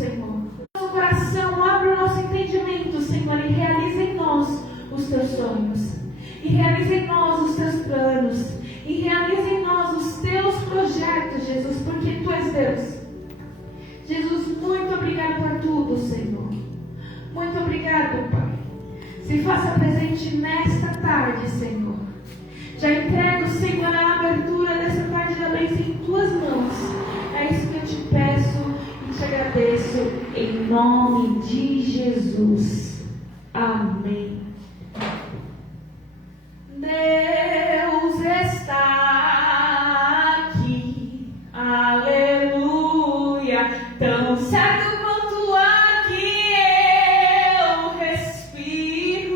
Senhor. Nosso coração, abre o nosso entendimento, Senhor, e realiza em nós os teus sonhos. E realiza em nós os teus planos. E realiza em nós os teus projetos, Jesus, porque tu és Deus. Jesus, muito obrigado por tudo, Senhor. Muito obrigado, Pai. Se faça presente nesta tarde, Senhor. Já entrego, Senhor, a abertura dessa tarde da bênção em tuas mãos. É isso que eu te peço e te agradeço em nome de Jesus. Amém. Deus está aqui, aleluia, tão certo quanto o ar que eu respiro,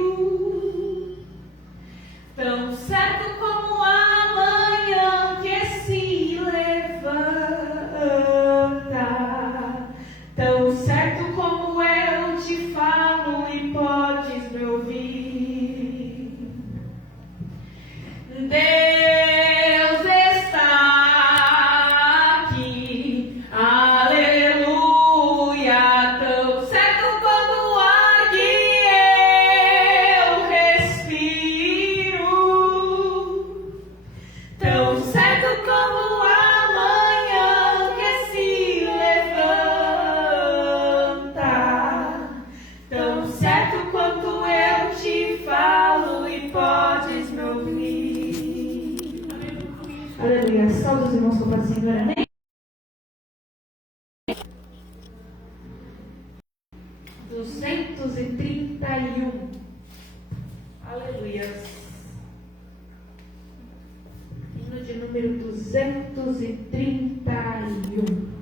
tão certo como a manhã que se levanta, tão certo como eu te falo e podes me ouvir. Deus está aqui, aleluia, tão certo quanto o ar que eu respiro, tão certo como a manhã que se levanta, tão certo quanto eu te falo e podes me ouvir. Aleluia. Salve os irmãos com a paz do Senhor. Amém. 231. Aleluia. Hino de número 231.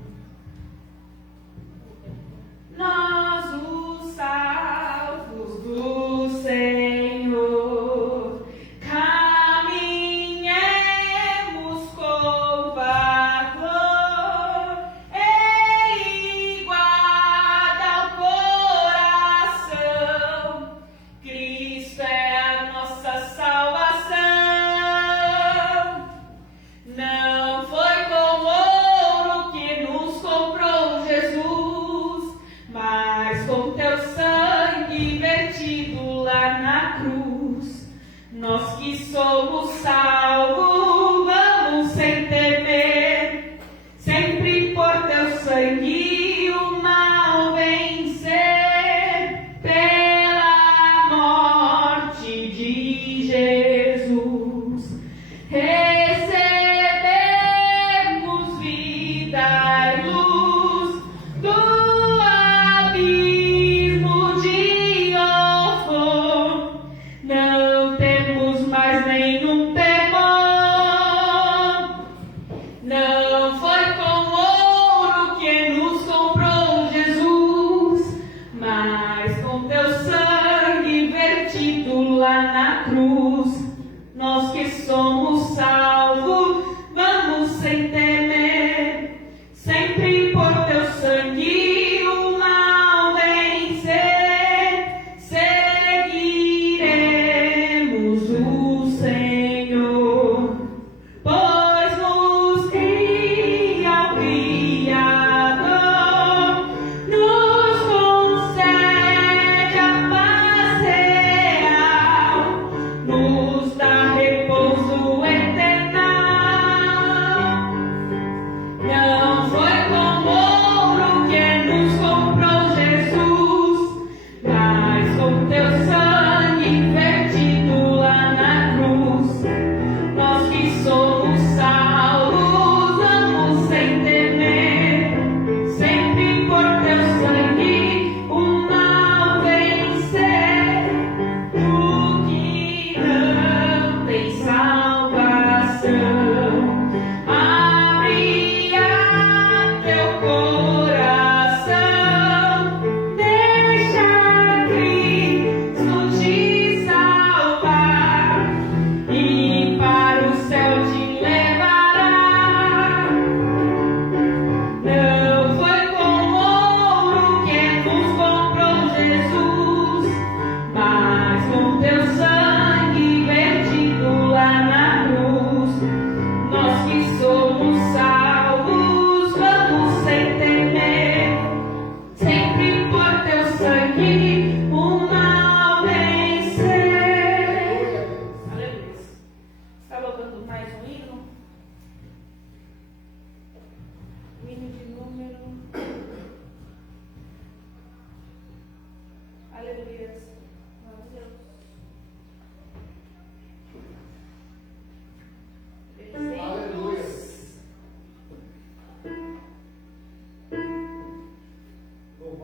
Nós, os salvos do Senhor, caminhemos com valor, Ele guarda o coração, Cristo é a nossa salvação. Não foi com ouro que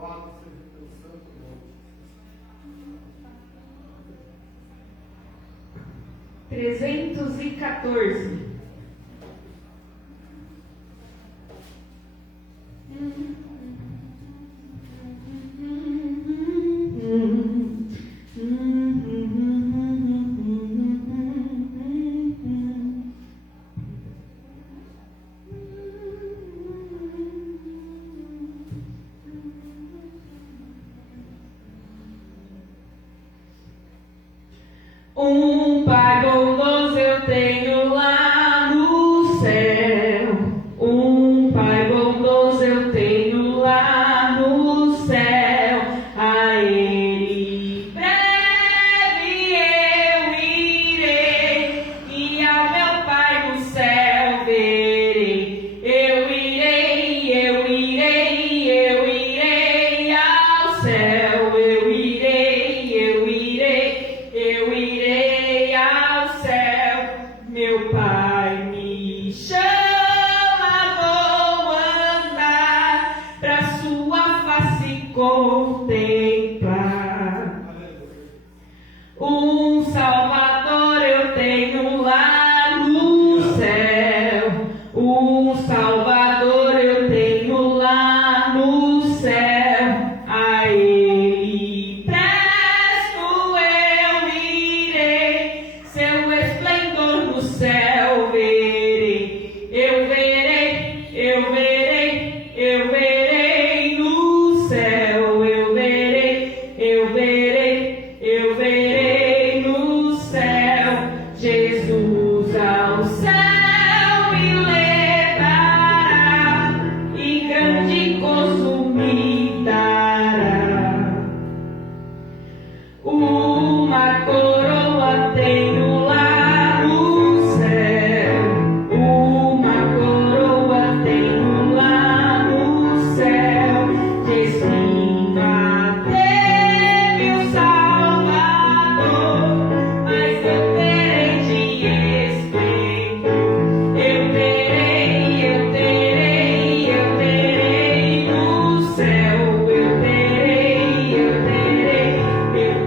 Louvado seja o teu santo nome. 314. Um Pai bondoso eu tenho lá no céu. Um Pai bondoso eu tenho lá no céu. A Ele breve eu irei e ao meu Pai no céu verei. Eu irei ao céu. Eu irei ao céu, meu Pai me chama, vou andar pra sua face contemplar. Um Salvador eu tenho lá no céu, um Salvador eu tenho lá no céu, a Ele presto eu irei, seu esplendor no céu verei, eu verei no céu, eu verei no céu, Jesus ao céu me levará e grande gozo me dará. Uma coroa tenho lá no céu, uma coroa tenho lá no céu, destino a ter o Salvador, mas eu terei de esplendor, eu terei no céu, eu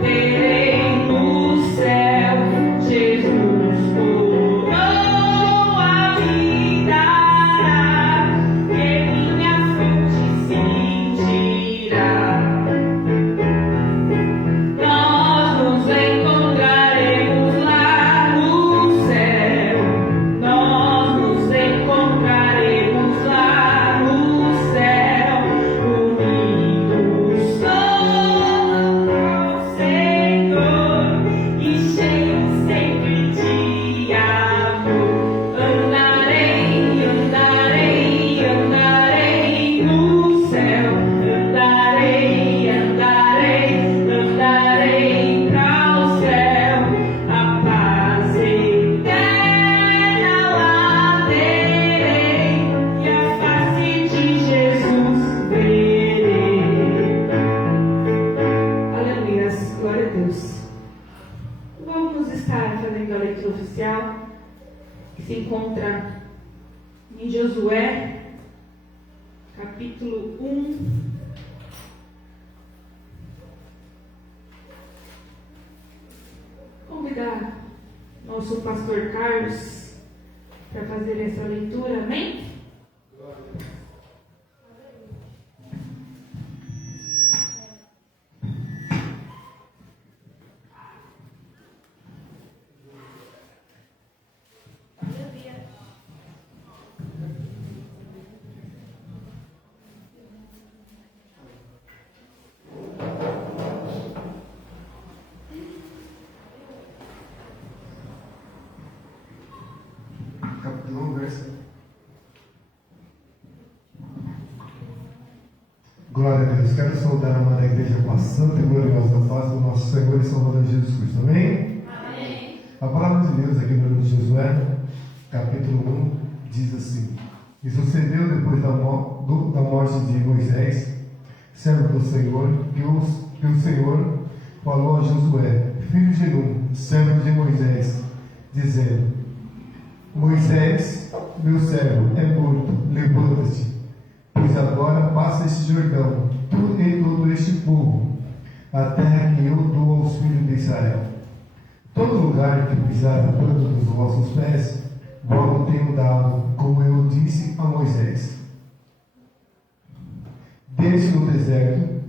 terei no céu, Jesus coroa me dará, que minha fronte cingirá. Nós nos encontraremos lá no céu, nós nos encontraremos lá no céu, unidos todos ao Senhor e cheios sempre de amor. Andarei no céu, andarei para o céu, a paz eterna lá terei e a face de Jesus verei. Aleluia, glória a Deus. Vamos estar fazendo a leitura oficial que se encontra em Josué, capítulo 1. Convidar nosso pastor Carlos para fazer essa leitura, amém? Capítulo 1, verso. Glória a Deus. Quero saudar a amada igreja com a santa e gloriosa paz do nosso Senhor e Salvador Jesus Cristo. Amém? Amém. A palavra de Deus aqui no livro de Josué, capítulo 1, diz assim: E sucedeu depois da morte de Moisés, servo do Senhor, que o Senhor falou a Josué, filho de Nun, servo de Moisés, dizendo: Moisés, meu servo, é morto, levanta-te, pois agora passa este Jordão, tu tu e todo este povo, a terra que eu dou aos filhos de Israel. Todo lugar que pisar a planta dos vossos pés, vos tenho dado, como eu disse a Moisés. Desde o deserto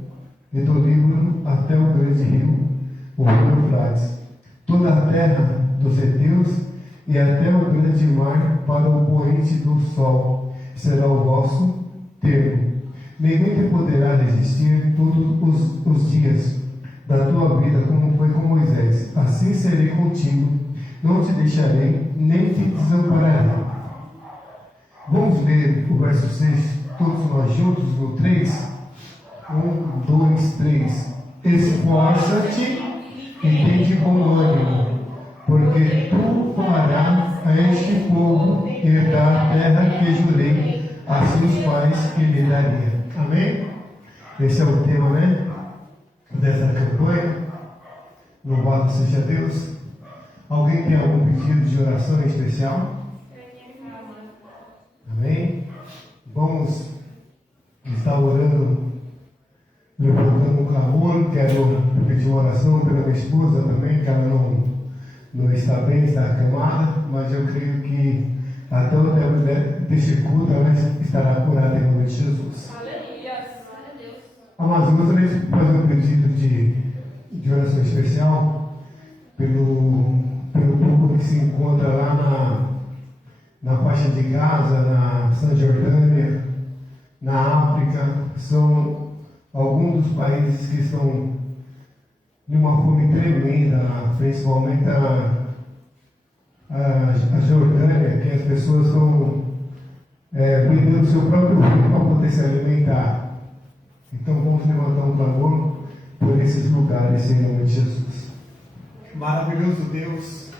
e do Líbano até o grande rio, o rio Eufrates, toda a terra dos heteus e até o grande mar para o poente do sol, será o vosso termo. Ninguém te poderá resistir todos os dias da tua vida, como foi com Moisés. Assim serei contigo, não te deixarei, nem te desampararei. Vamos ler o verso 6, todos nós juntos, no 3. 1, 2, 3. Esforça-te e tem de bom ânimo, porque tu farás a este povo herdar a terra que jurei a seus pais que lhe daria. Amém? Esse é o tema, né? Dessa campanha. Louvado seja Deus. Alguém tem algum pedido de oração em especial? Amém? Vamos estar orando, levantando um clamor. Quero pedir uma oração pela minha esposa também, que ela não está bem, está acamada, mas eu creio que até o tempo deste culto ela estará curada em nome de Jesus. Mas eu gostaria de fazer um pedido de oração especial pelo povo que se encontra lá na faixa de Gaza, na Cisjordânia, na África. São alguns dos países que estão em uma fome tremenda, principalmente a Jordânia, que as pessoas estão vendendo o seu próprio filho para poder se alimentar. Então vamos levantar um clamor por esses lugares em nome de Jesus. Maravilhoso Deus,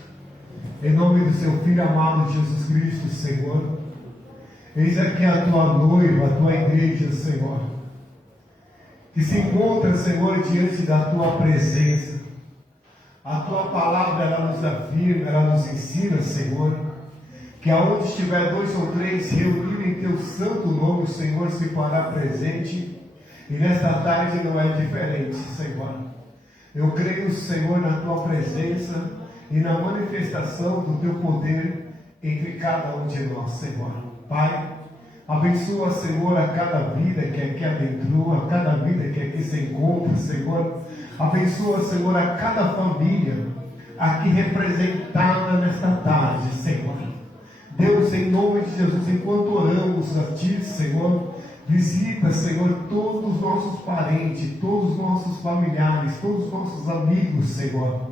em nome do seu Filho amado Jesus Cristo, Senhor, eis aqui a tua noiva, a tua igreja, Senhor, que se encontra, Senhor, diante da tua presença. A tua palavra, ela nos afirma, ela nos ensina, Senhor, que aonde estiver 2 ou 3 reunidos em teu santo nome, o Senhor se fará presente. E nesta tarde não é diferente, Senhor. Eu creio, Senhor, na tua presença e na manifestação do teu poder entre cada um de nós, Senhor. Pai, abençoa, Senhor, a cada vida que aqui adentrou, a cada vida que aqui se encontra, Senhor. Abençoa, Senhor, a cada família aqui representada nesta tarde, Senhor. Deus, em nome de Jesus, enquanto oramos a Ti, Senhor, visita, Senhor, todos os nossos parentes, todos os nossos familiares, todos os nossos amigos, Senhor.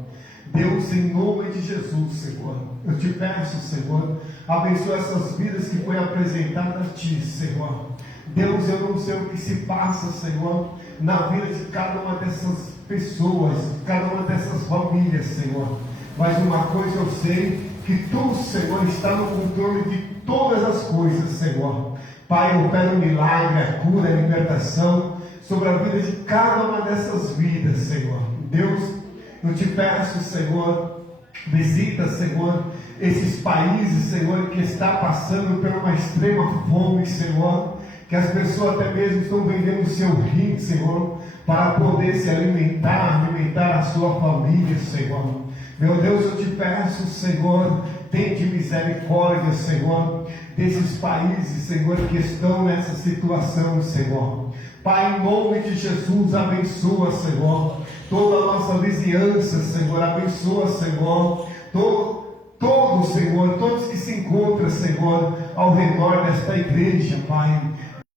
Deus, em nome de Jesus, Senhor, eu te peço, Senhor, abençoa essas vidas que foi apresentada a Ti, Senhor. Deus, eu não sei o que se passa, Senhor, na vida de cada uma dessas pessoas, cada uma dessas famílias, Senhor. Mas uma coisa eu sei, que Tu, Senhor, está no controle de todas as coisas, Senhor. Pai, eu opero um milagre, a cura, a libertação sobre a vida de cada uma dessas vidas, Senhor. Deus, eu te peço, Senhor, visita, Senhor, esses países, Senhor, que está passando por uma extrema fome, Senhor, que as pessoas até mesmo estão vendendo o seu rim, Senhor, para poder se alimentar a sua família, Senhor. Meu Deus, eu te peço, Senhor, tende misericórdia, Senhor, desses países, Senhor, que estão nessa situação, Senhor. Pai, em nome de Jesus, abençoa, Senhor, toda a nossa vizinhança, Senhor, abençoa, Senhor, todos, Senhor, todos que se encontram, Senhor, ao redor desta igreja, Pai.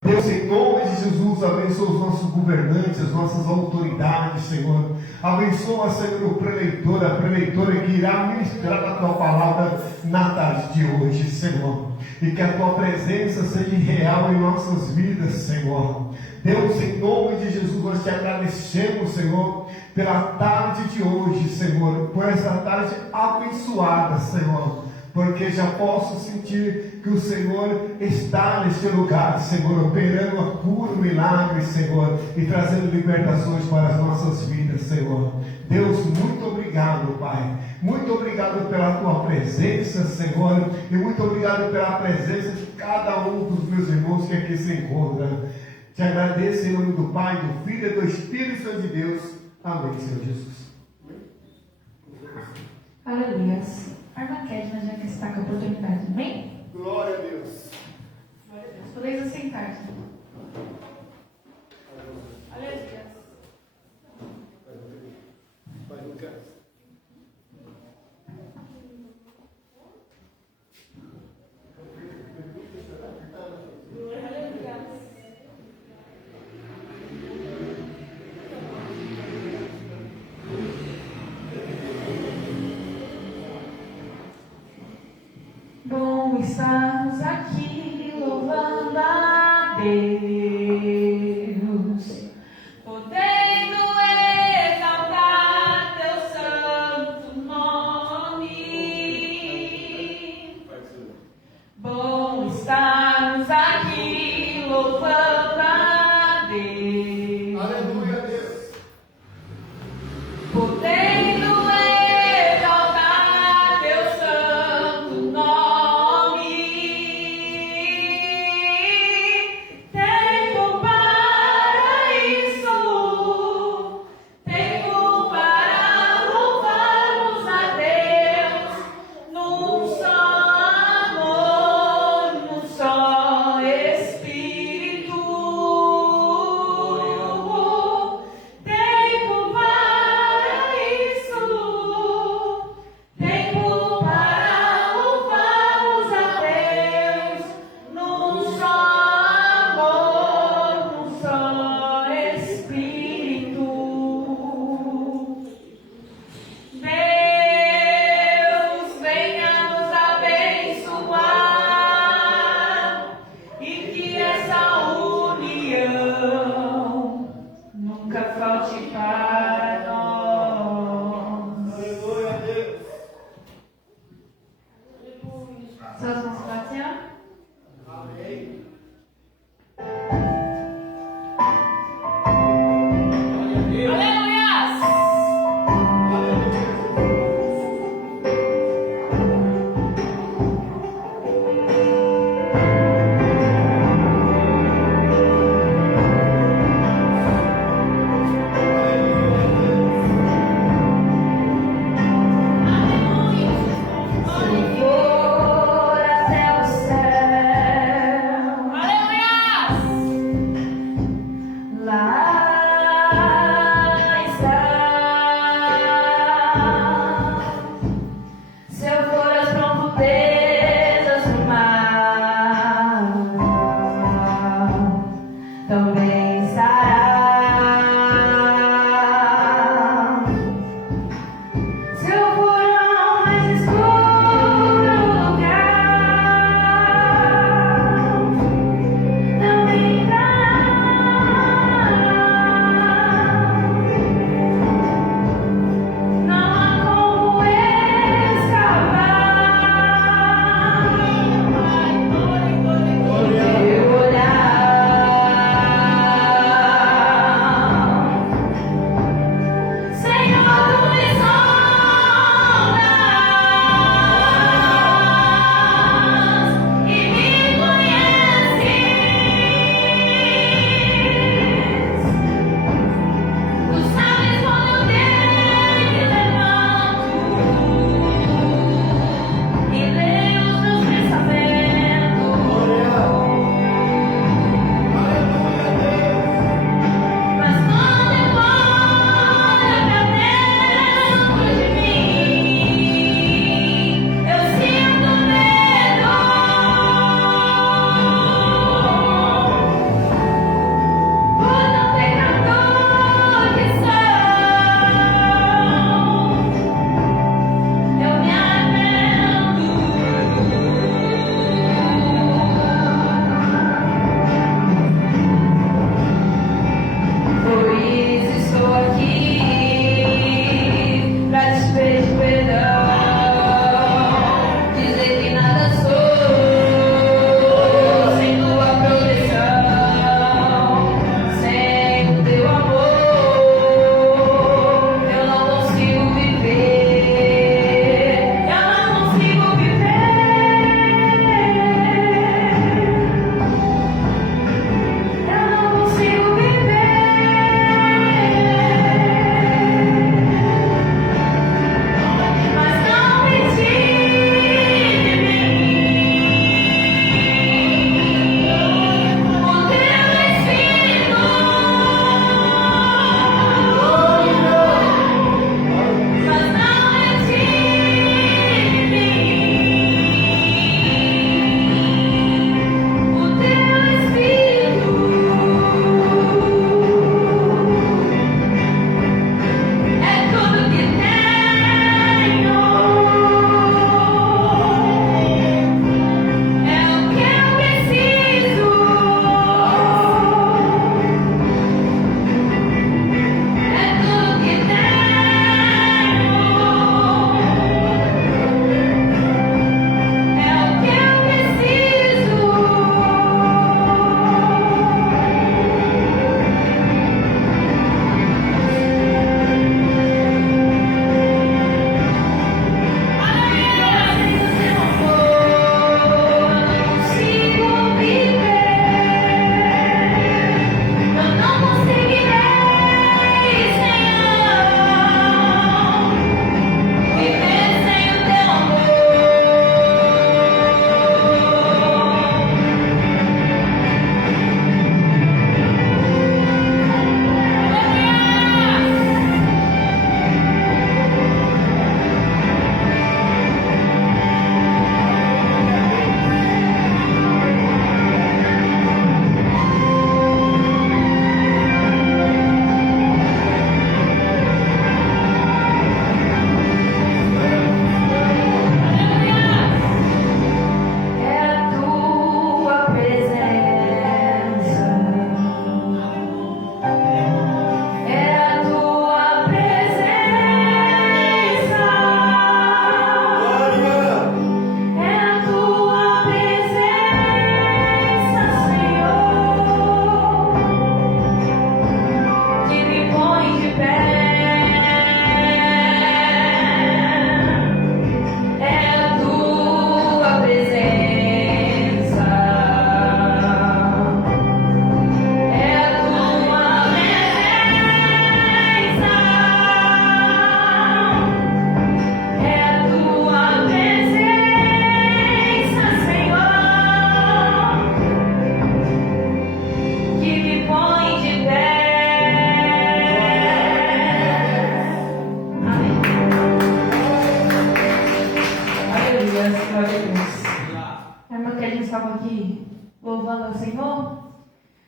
Deus, em nome de Jesus, abençoa os nossos governantes, as nossas autoridades, Senhor. Abençoa, Senhor, o preleitor, a preleitora que irá ministrar a Tua palavra na tarde de hoje, Senhor. E que a Tua presença seja real em nossas vidas, Senhor. Deus, em nome de Jesus, nós te agradecemos, Senhor, pela tarde de hoje, Senhor, por essa tarde abençoada, Senhor. Porque já posso sentir que o Senhor está neste lugar, Senhor, operando a cura, o milagre, Senhor, e trazendo libertações para as nossas vidas, Senhor. Deus, muito obrigado, Pai. Muito obrigado pela Tua presença, Senhor, e muito obrigado pela presença de cada um dos meus irmãos que aqui se encontram. Te agradeço em nome do Pai, do Filho e do Espírito Santo de Deus. Amém, Senhor Jesus. Aleluia. A irmã Kedma já que está com a oportunidade, amém? Glória a Deus. Glória a Deus. Podeis assentar-se. Aleluia. Pai Lucas. Bom estarmos aqui louvando a Deus, podendo exaltar teu santo nome. Bom estarmos aqui louvando a Deus. Aleluia, Deus. Podendo exaltar teu santo nome. Tempo para isso, tempo para louvarmos a Deus num só amor, num só Espírito. Tempo para isso, tempo para louvarmos a Deus num só amor, num só Espírito. Deus venha nos abençoar e que essa união nunca falte para nós. Aleluia, Deus. Suas mãos para o Senhor. Amém. Aleluias! Se for até o céu, aleluias! Lá está. Se eu for às profundezas do mar, também estará. Se eu for ao mais escuro lugar, também entrará. Não há como escapar. Meu olhar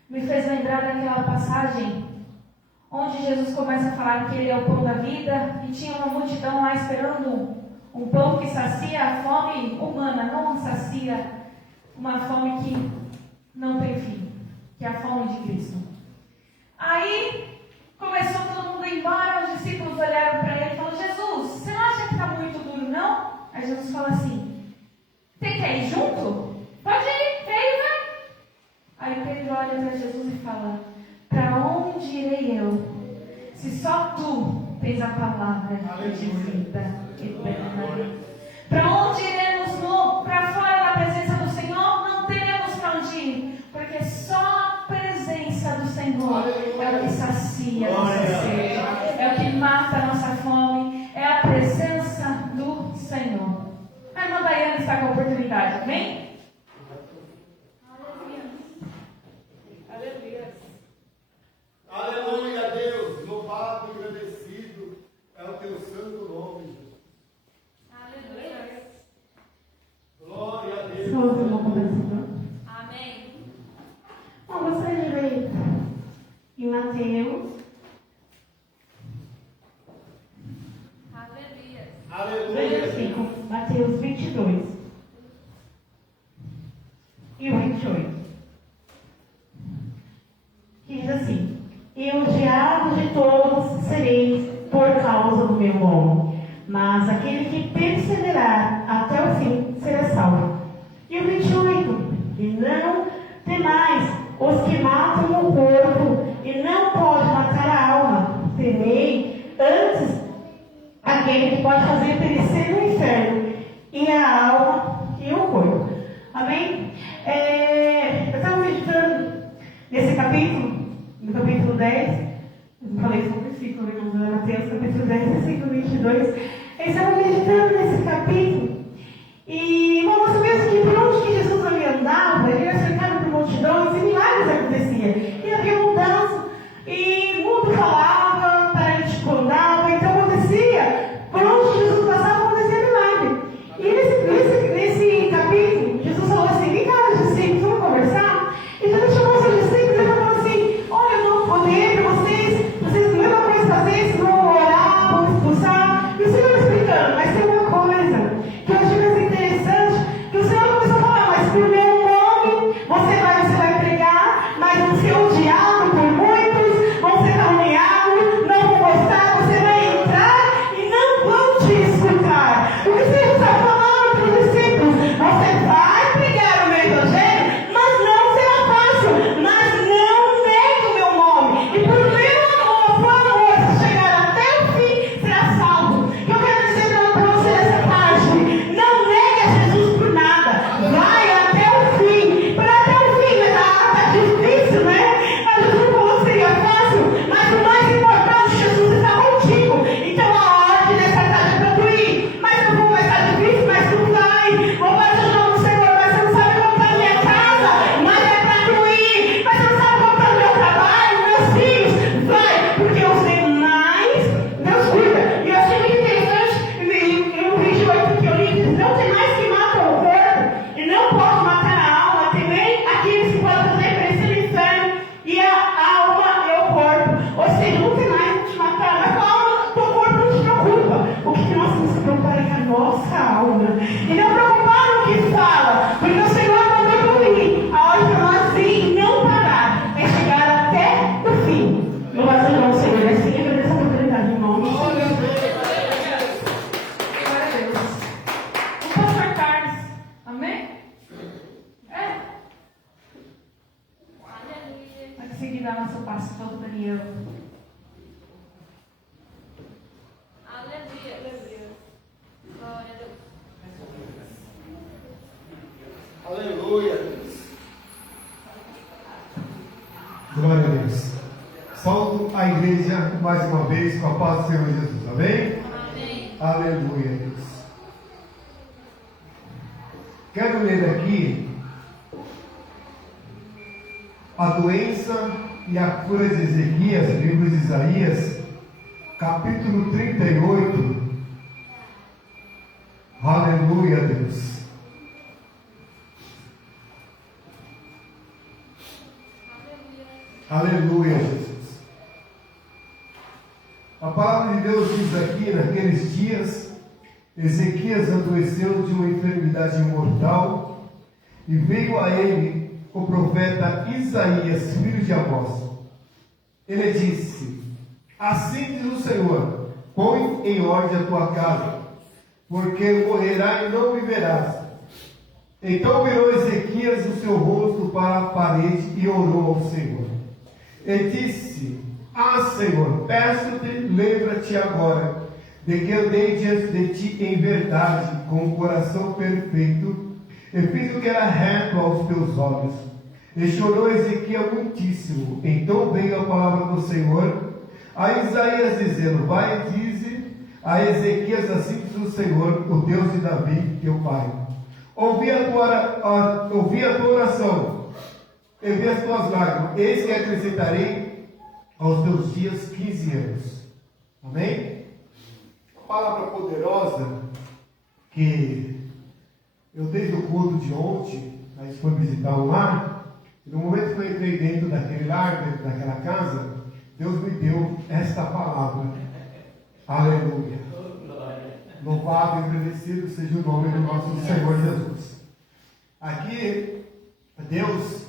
me fez lembrar daquela passagem onde Jesus começa a falar que Ele é o pão da vida e tinha uma multidão lá esperando um pão que sacia a fome humana, não sacia uma fome que não tem fim, que é a fome de Cristo. Aí começou todo mundo a ir embora, os discípulos olharam para ele e falaram: Jesus, você não acha que está muito duro, não? Aí Jesus fala assim: você quer ir junto? Pode ir, vem, vai. Aí Pedro olha para Jesus e fala: para onde irei eu, se só tu tens a palavra de vida eterna? Para onde iremos? Para fora da presença do Senhor? Não teremos para onde ir, porque só a presença do Senhor é o que sacia a nossa sede, é o que mata a nossa fome, é a presença do Senhor. A irmã Daiane está com a oportunidade, amém? Aleluia, Deus, louvado e agradecido é o teu santo nome. Aleluia. Glória a Deus. Somos uma conversação. Amém. Bom, gostaria de ler em Mateus. Aleluia. 25, Mateus 22 e o 28. Que diz assim: e odiados de todos sereis por causa do meu nome, mas aquele que perseverar até o fim será salvo. E o 28: e não temais os que matam o corpo e não podem matar a alma, temei antes aquele que pode fazer perecer no inferno e a alma e o corpo. Amém? Eu estava meditando nesse capítulo, no capítulo 10, eu não falei sobre o versículo, irmãos, Mateus, capítulo 10, versículo 22. Eu estava meditando nesse capítulo e, bom, você vê que por onde que Jesus ali andava, ele era cercado por multidões e milagres aconteciam. E havia mudança, e o mundo falava, paralítico andava, então acontecia. Por onde Jesus passava, acontecia milagre. E nesse capítulo, Jesus falou assim: vem cá, os discípulos, vamos conversar? Então ele chamou os seus discípulos e falou assim: olha, eu dou poder para vocês não vão mais fazer isso, vão orar, vão expulsar. E o Senhor explicando, mas tem uma coisa que eu achei mais interessante, que o Senhor começou a falar: mas por meu nome você vai pregar, mas vão ser odiado por muitos, vão ser caluniados, não vão gostar, você vai entrar e não vão te escutar. O que você está falando para os discípulos? Você vai pregar o meu evangelho, mas não será fácil, mas não negue o meu nome. E por meu amor, se chegar até o fim, será salvo. Eu quero dizer para você essa parte: não negue a Jesus por nada. Vai até o fim. Para até o fim, está difícil, né? A Jesus falou que seria fácil, mas o mais importante, Jesus está contigo. Então a ordem dessa tarde é para tu ir. Mas eu vou começar difícil, mas tu vai. Vou fazer o nome do Senhor, mas você não sabe como está a minha casa, mas é para tu ir. Mas você não sabe como está o meu trabalho, meus filhos. Vai, porque eu sei mais. Deus cuida. E eu achei muito interessante, no 28 que eu li, diz: não tem mais que matam o corpo e não pode matar a alma, também aqueles que podem fazer perecer no inferno e a alma e o corpo. Ou seja, não tem mais que te matar, mas a alma, teu corpo não te preocupa. O que nós temos que preocupar é com a nossa alma. E não preocupar no que fala, porque o Senhor mandou eu ir. A hora para nós ir e não parar é chegar até o fim. Louvado seja o nome do Senhor. Assim eu agradeço a oportunidade, irmão. Glória a Deus. O pastor Carlos, amém? Vai seguir a nossa pastor Daniel. Aleluia, Deus. Glória a Deus. Saúdo a igreja mais uma vez com a paz do Senhor Jesus. Amém? Amém. Aleluia, Deus. Quero ler aqui a doença e a cura de Ezequias, livro de Isaías, capítulo 38. Aleluia, Deus. Aleluia, Jesus. A palavra de Deus diz aqui, naqueles dias, Ezequias adoeceu de uma enfermidade mortal e veio a ele o profeta Isaías, filho de Amós. Ele disse: assim diz o Senhor, põe em ordem a tua casa, porque morrerá e não viverás. Então virou Ezequias o seu rosto para a parede e orou ao Senhor. E disse: ah, Senhor, peço-te, lembra-te agora de que andei diante de ti em verdade, com um coração perfeito, e fiz o que era reto aos teus olhos. E chorou Ezequias muitíssimo. Então veio a palavra do Senhor a Isaías, dizendo: vai e dize a Ezequias, assim diz o Senhor, o Deus de Davi, teu pai. Ouvi a tua oração, e vi as tuas lágrimas, eis que acrescentarei aos teus dias 15 anos. Amém? Uma palavra poderosa que eu, desde o culto de ontem, a gente foi visitar um lar, e no momento que eu entrei dentro daquele lar, dentro daquela casa, Deus me deu esta palavra. Aleluia. Louvado e agradecido seja o nome do nosso Senhor Jesus. Aqui, Deus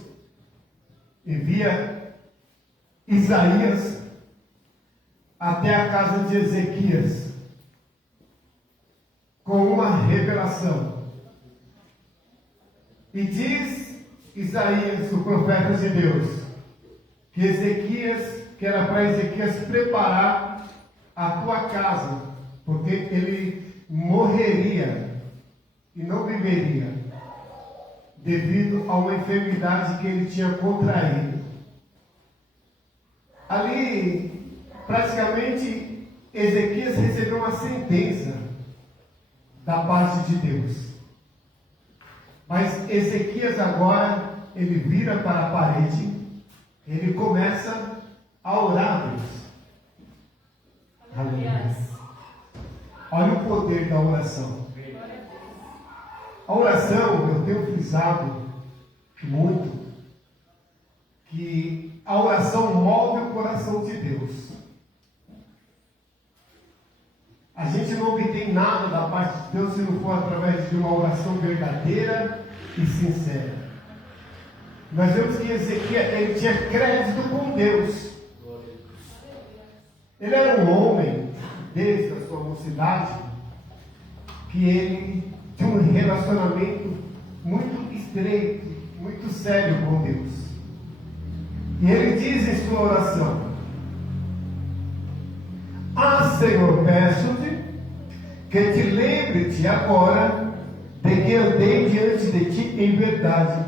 envia Isaías até a casa de Ezequias com uma revelação. E diz Isaías, o profeta de Deus, que era para Ezequias preparar a tua casa, porque ele morreria e não viveria devido a uma enfermidade que ele tinha contraído. Ali, praticamente, Ezequias recebeu uma sentença da parte de Deus. Mas Ezequias agora, ele vira para a parede, ele começa a orar a Deus. Aleluia. Olha o poder da oração. A oração, eu tenho frisado muito, que a oração move o coração de Deus. A gente não obtém nada da parte de Deus se não for através de uma oração verdadeira e sincera. Nós vemos que Ezequias, ele tinha crédito com Deus. Ele era um homem, desde a sua mocidade, que ele tinha um relacionamento muito estreito, muito sério com Deus. E ele diz em sua oração: ah, Senhor, peço-te que te lembre-te agora de que andei diante de ti em verdade,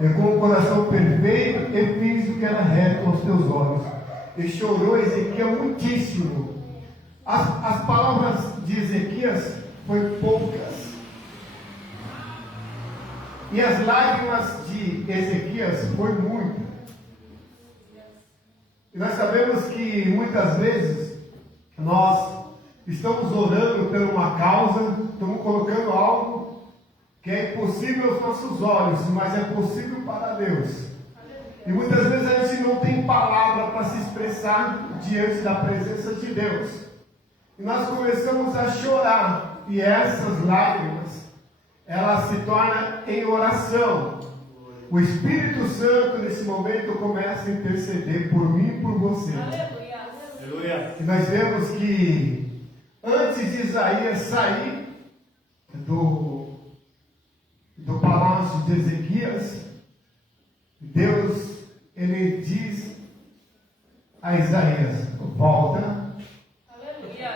e com o coração perfeito, e fiz o que era reto aos teus olhos. E chorou Ezequias muitíssimo. As palavras de Ezequias foram poucas, e as lágrimas de Ezequias foram muitas. E nós sabemos que muitas vezes nós estamos orando por uma causa, estamos colocando algo que é impossível aos nossos olhos, mas é possível para Deus. E muitas vezes a gente não tem palavra para se expressar diante da presença de Deus. E nós começamos a chorar, e essas lágrimas, elas se tornam em oração. O Espírito Santo nesse momento começa a interceder por mim e por você. Aleluia. E nós vemos que antes de Isaías sair do palácio de Ezequias, Deus, ele diz a Isaías: volta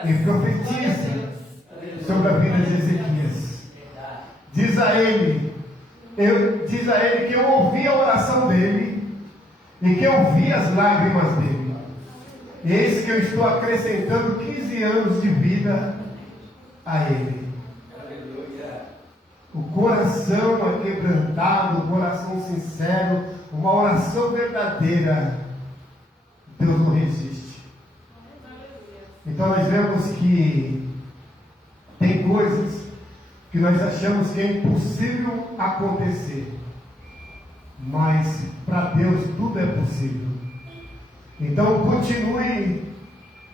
e profetiza sobre a vida de Ezequias. Diz a ele que eu ouvi a oração dele e que eu vi as lágrimas dele. E eis que eu estou acrescentando 15 anos de vida a ele. O coração aquebrantado, o coração sincero, uma oração verdadeira, Deus não resiste. Então nós vemos que tem coisas que nós achamos que é impossível acontecer, mas para Deus tudo é possível. Então continue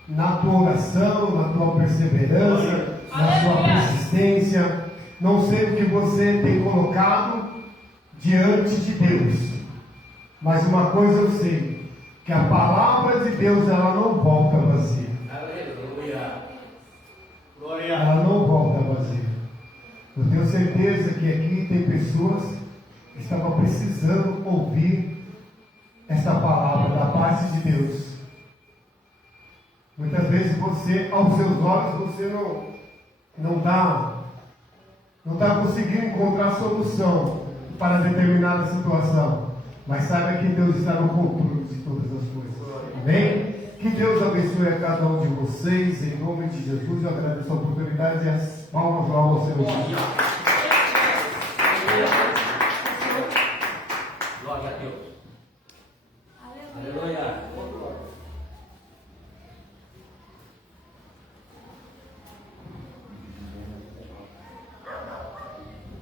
na tua oração, na tua perseverança, na sua persistência. Não sei o que você tem colocado diante de Deus, mas uma coisa eu sei, que a palavra de Deus ela não volta vazia. Aleluia. Glória. Ela não volta vazia. Eu tenho certeza que aqui tem pessoas que estavam precisando ouvir essa palavra da parte de Deus. Muitas vezes você, aos seus olhos, você não está conseguindo encontrar solução para determinada situação. Mas saiba que Deus está no controle de todas as coisas. Amém? Que Deus abençoe a cada um de vocês, em nome de Jesus. Eu agradeço a oportunidade e as palmas ao Senhor. Glória a Deus. Aleluia.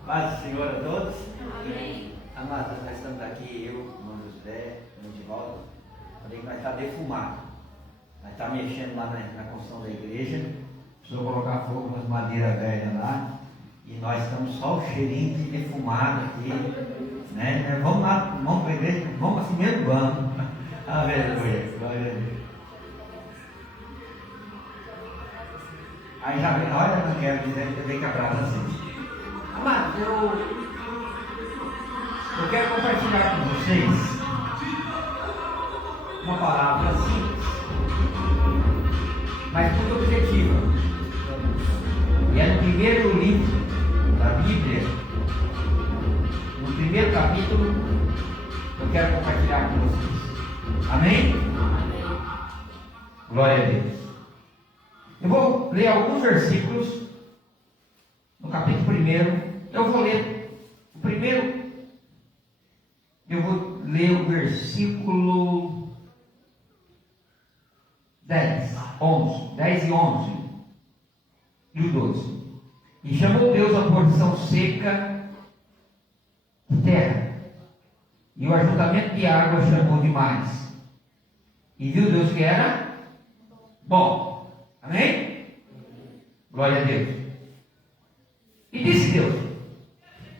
Paz do Senhor a todos. Amém. Amados, nós estamos aqui, eu, o irmão José, o irmão Divaldo. Falei que nós estamos defumados. Nós estamos mexendo lá na construção da igreja. Precisou colocar fogo nas madeiras velhas lá. E nós estamos só o cheirinho de defumado aqui. Né? Vamos lá, vamos para a igreja, vamos assim mesmo, vamos. Aleluia, glória a Deus. Aí já vem, olha, eu não quero dizer que eu tenho que abraçar assim. Amado, eu quero compartilhar com vocês uma palavra simples, mas muito objetiva. E é no primeiro livro da Bíblia, no primeiro capítulo, eu quero compartilhar com vocês. Amém? Amém. Glória a Deus. Eu vou ler alguns versículos no capítulo 1. Eu vou ler o primeiro. Eu vou ler o versículo 10 e 11 e o 12. E chamou Deus a porção seca de terra, e o ajuntamento de água chamou de mares. E viu Deus que era bom. Amém? Glória a Deus. E disse Deus: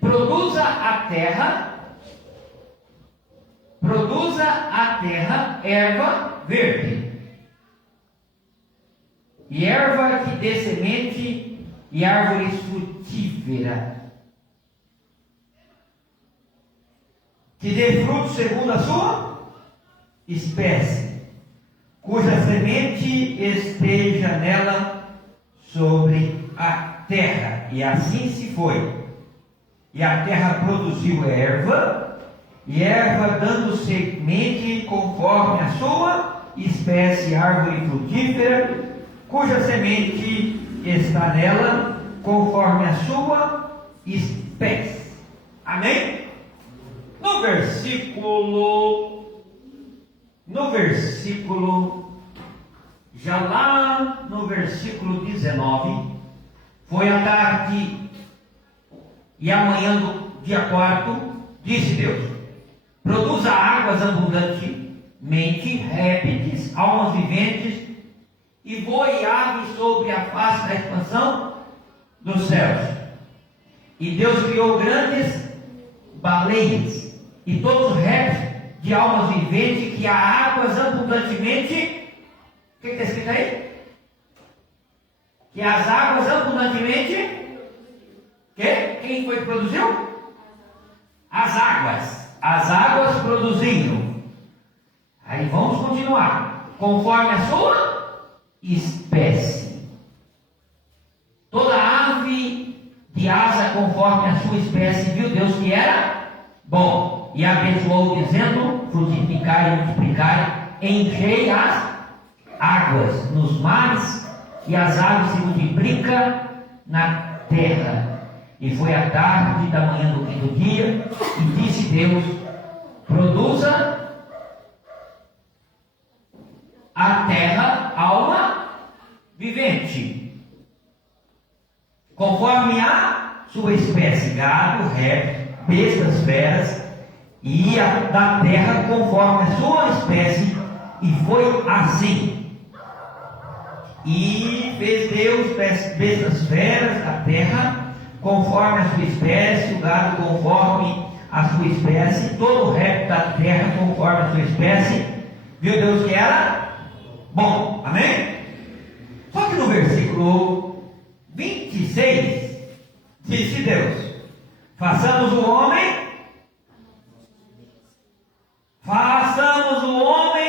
produza a terra erva verde, e erva que dê semente, e árvores frutíferas, que dê fruto segundo a sua espécie, cuja semente esteja nela sobre a terra. E assim se foi. E a terra produziu erva, e erva dando semente conforme a sua espécie, árvore frutífera, cuja semente está nela conforme a sua espécie. Amém? No versículo, já lá no versículo 19, foi a tarde e a manhã do dia 4, disse Deus: produza águas abundantemente, répteis, almas viventes, e voe aves sobre a face da expansão dos céus. E Deus criou grandes baleias e todos os répteis de almas viventes, que há águas abundantemente. O que está escrito aí? Que as águas abundantemente. Quem foi que produziu? As águas produziram. Aí vamos continuar. Conforme a sua espécie. Toda ave de asa conforme a sua espécie, viu Deus que era bom. E abençoou, dizendo: frutificai e multiplicai, enchei as águas nos mares, e as aves se multiplicam na terra. E foi a tarde da manhã do quinto dia, e disse Deus: produza a terra alma vivente, conforme a sua espécie, gado, réptil, bestas, feras, e da terra conforme a sua espécie, E foi assim. E fez Deus bestas feras da terra, conforme a sua espécie, o gado conforme a sua espécie, todo o réptil da terra conforme a sua espécie. Viu Deus que era bom. Amém? Só que no versículo 26, disse Deus: façamos o homem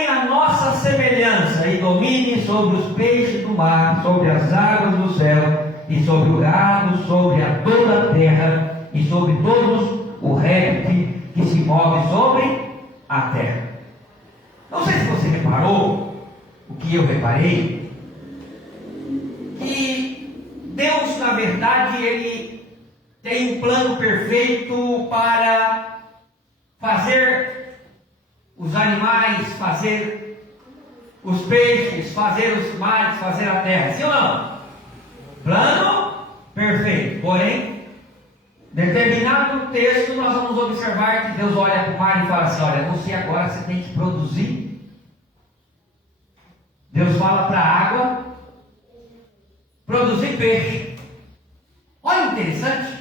a nossa semelhança, e domine sobre os peixes do mar, sobre as águas do céu, e sobre o gado, sobre a toda a terra, e sobre todos o réptil que se move sobre a terra. Não sei se você reparou, o que eu reparei, que Deus, na verdade, Ele tem um plano perfeito para fazer os animais, fazer os peixes, fazer os mares, fazer a terra. Sim ou não? Plano perfeito. Porém, determinado texto, nós vamos observar que Deus olha para o mar e fala assim: olha, você agora você tem que produzir. Deus fala para a água produzir peixe. Olha, interessante.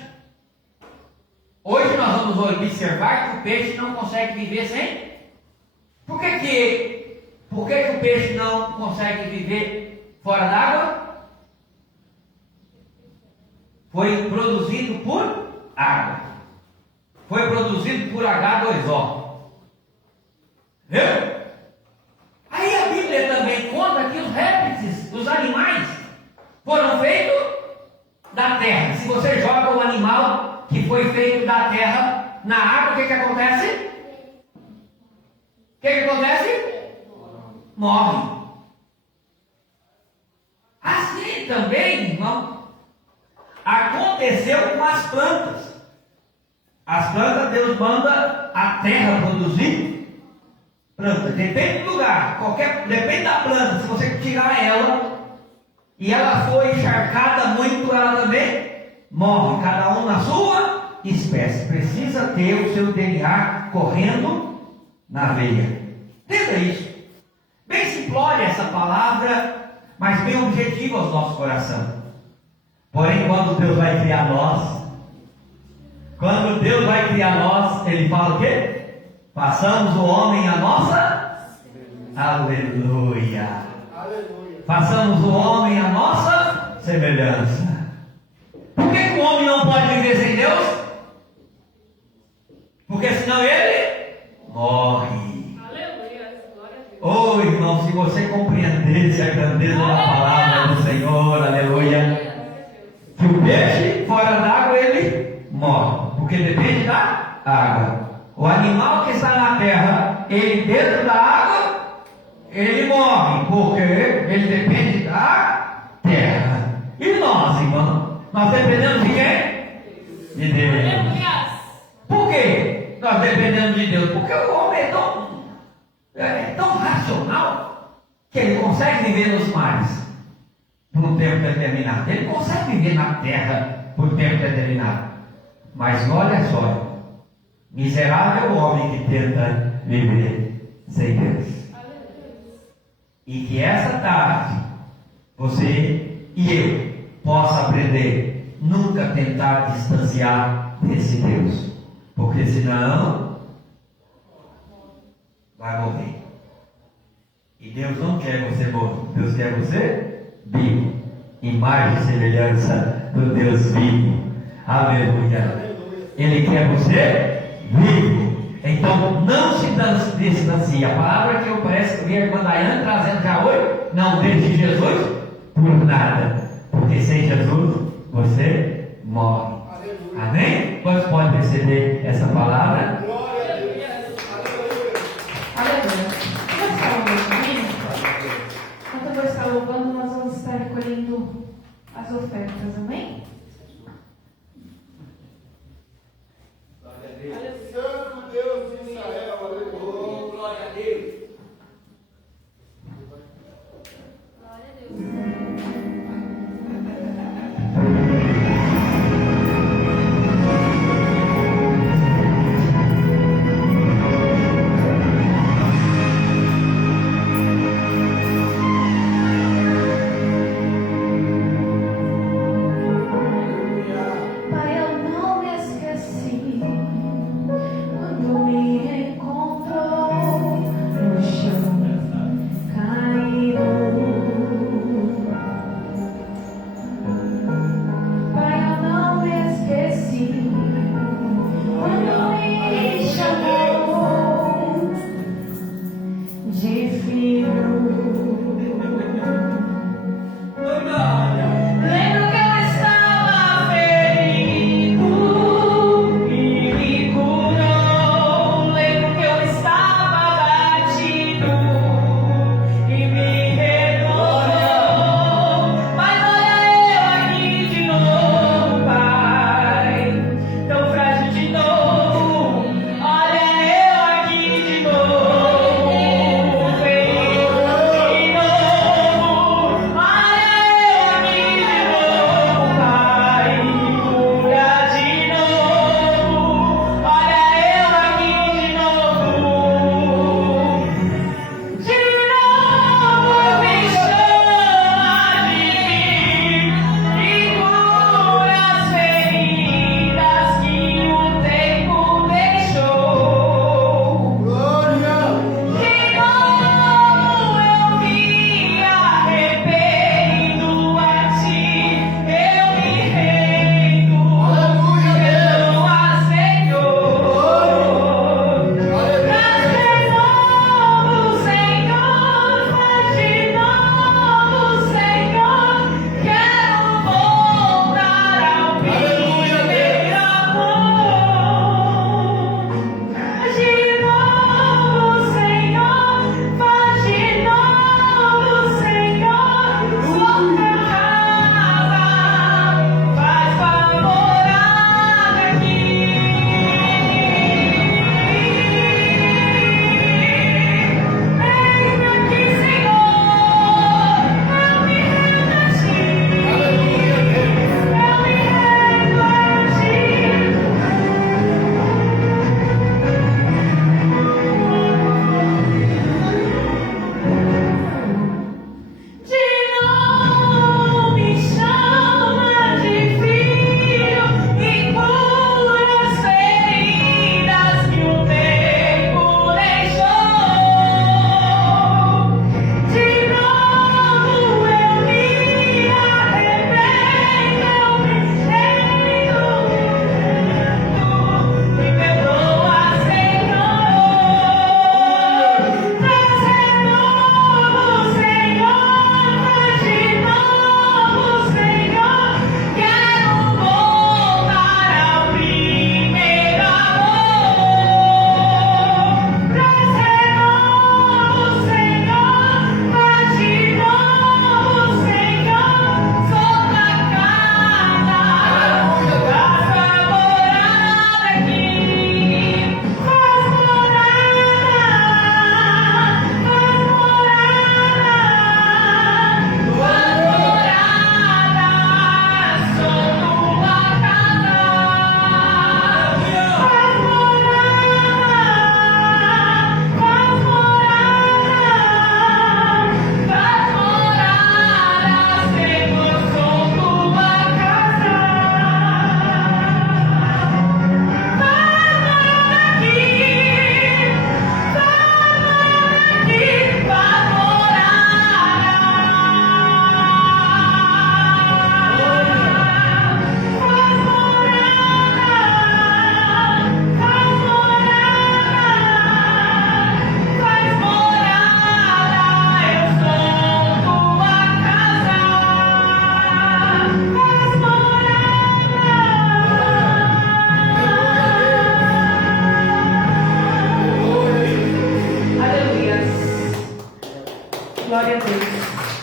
Hoje nós vamos observar que o peixe não consegue viver sem. Por que o peixe não consegue viver fora d'água? Foi produzido por água. Foi produzido por H2O. Viu? Aí a Bíblia também conta que os répteis, os animais, foram feitos da terra. Se você joga um animal que foi feito da terra na água, o que acontece? O que acontece? Morre. Assim também, irmão, aconteceu com as plantas. As plantas, Deus manda a terra produzir planta. Depende do lugar, depende da planta. Se você tirar ela e ela foi encharcada muito, ela também morre. Cada um na sua espécie. Precisa ter o seu DNA correndo na veia. Entenda isso. Bem simplória essa palavra, mas bem objetiva aos nossos corações. Porém, quando Deus vai criar nós, Ele fala o quê? Façamos o homem a nossa. Aleluia. Façamos o homem a nossa semelhança. Por que o homem não pode viver sem Deus? Porque senão ele morre. Oh, irmão, se você compreendesse a grandeza da palavra do Senhor, aleluia, que o peixe fora d'água ele morre, porque depende da água. O animal que está na terra, ele dentro da água, ele morre, porque ele depende da terra. E nós, irmão, nós dependemos de quem? De Deus. Por quê? Nós dependemos de Deus, porque o homem é tão racional que ele consegue viver nos mares por um tempo determinado. Ele consegue viver na terra por um tempo determinado. Mas olha só, miserável homem que tenta viver sem Deus. E que essa tarde você e eu possa aprender nunca tentar distanciar desse Deus, porque senão vai morrer. E Deus não quer você morto, Deus quer você vivo. Imagem e semelhança do Deus vivo. Aleluia. Ele quer você vivo. Então não se distancie. A palavra que eu parece que eu vi a irmã Daiane trazendo já hoje: não deixe Jesus por nada, porque sem Jesus você morre. Amém? Quantos podem receber essa palavra? Enquanto eu vou estar louvando, nós vamos estar recolhendo as ofertas, amém? Santo Deus de Israel, aleluia. Glória a Deus. Glória a Deus.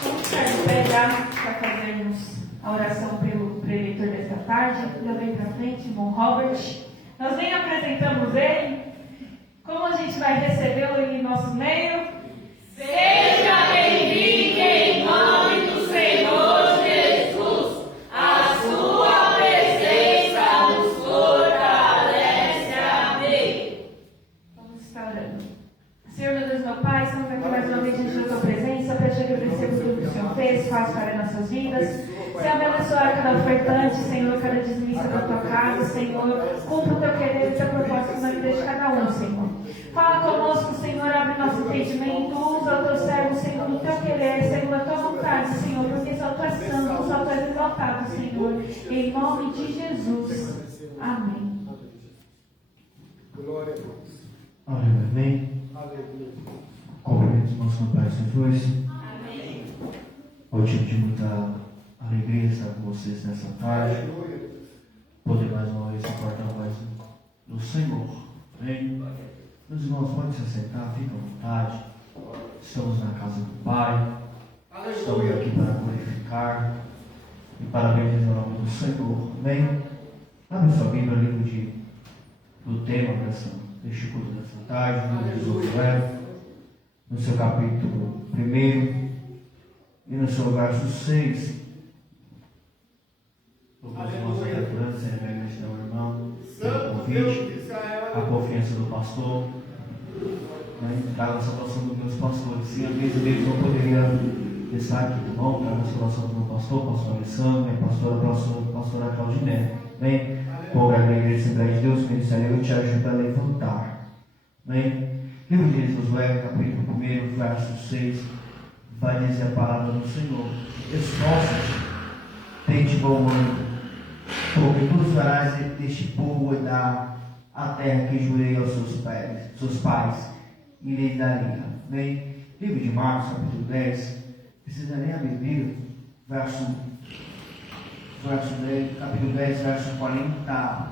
Vamos ficar de pé já para fazermos a oração pelo preletor desta tarde. Já vem para frente, irmão Robert. Nós nem apresentamos ele. Como a gente vai recebê-lo em nosso meio? Seja bem-vindo em nome do Senhor Jesus. A sua presença nos fortalece. Amém. Vamos estar orando. Senhor, meu Deus, meu Pai, estamos aqui mais uma vez diante da tua presença para te agradecer por tudo que o Senhor fez, faz para as nossas vidas. Senhor, abençoar cada ofertante, Senhor, cada dizimista da tua casa, Senhor. Cumpra o teu querer e o teu propósito na vida de cada um, Senhor. Fala conosco, Senhor, abre nosso entendimento, usa o teu servo, Senhor, no teu querer, segundo a tua vontade, Senhor, porque só tu és santo, só tu és exaltado, Senhor. Em nome de Jesus. Amém. Glória a Deus. Amém. Aleluia. Cumprimento os nossos pais Jesus. Amém. Motivo de muita alegria estar com vocês nessa tarde. Aleluia. Poder mais uma vez suportar a voz do Senhor. Amém. Meus irmãos, podem se assentar, fiquem à vontade. Estamos na casa do Pai. Estamos Aleluia. aqui para glorificar e parabenizar o nome do Senhor. Amém. Abre sua Bíblia, livro do tema deste culto dessa tarde, no livro de Josué, no seu capítulo 1 e no seu verso 6. Todos os nossos referentes, sem reverência ao irmão, pelo Santo Deus convite, de Israel. a confiança do pastor, para a salvação dos meus pastores. Sim, às vezes eles não poderiam estar aqui, tá bom? Para a salvação do meu pastor Alessandro, minha pastora Claudinete. Amém? Povo da Igreja Assembleia de Deus, ministério, eu te ajudo a levantar. Amém? Livro de Josué, capítulo 1, verso 6, vai dizer a palavra do Senhor: esforça-te, tente bom ânimo, porque tu farás deste povo herdar a terra que jurei aos seus pais, e lhes daria. Amém? Livro de Marcos, capítulo 10, precisa nem abrir Bíblia, verso 10, capítulo 10, verso 49,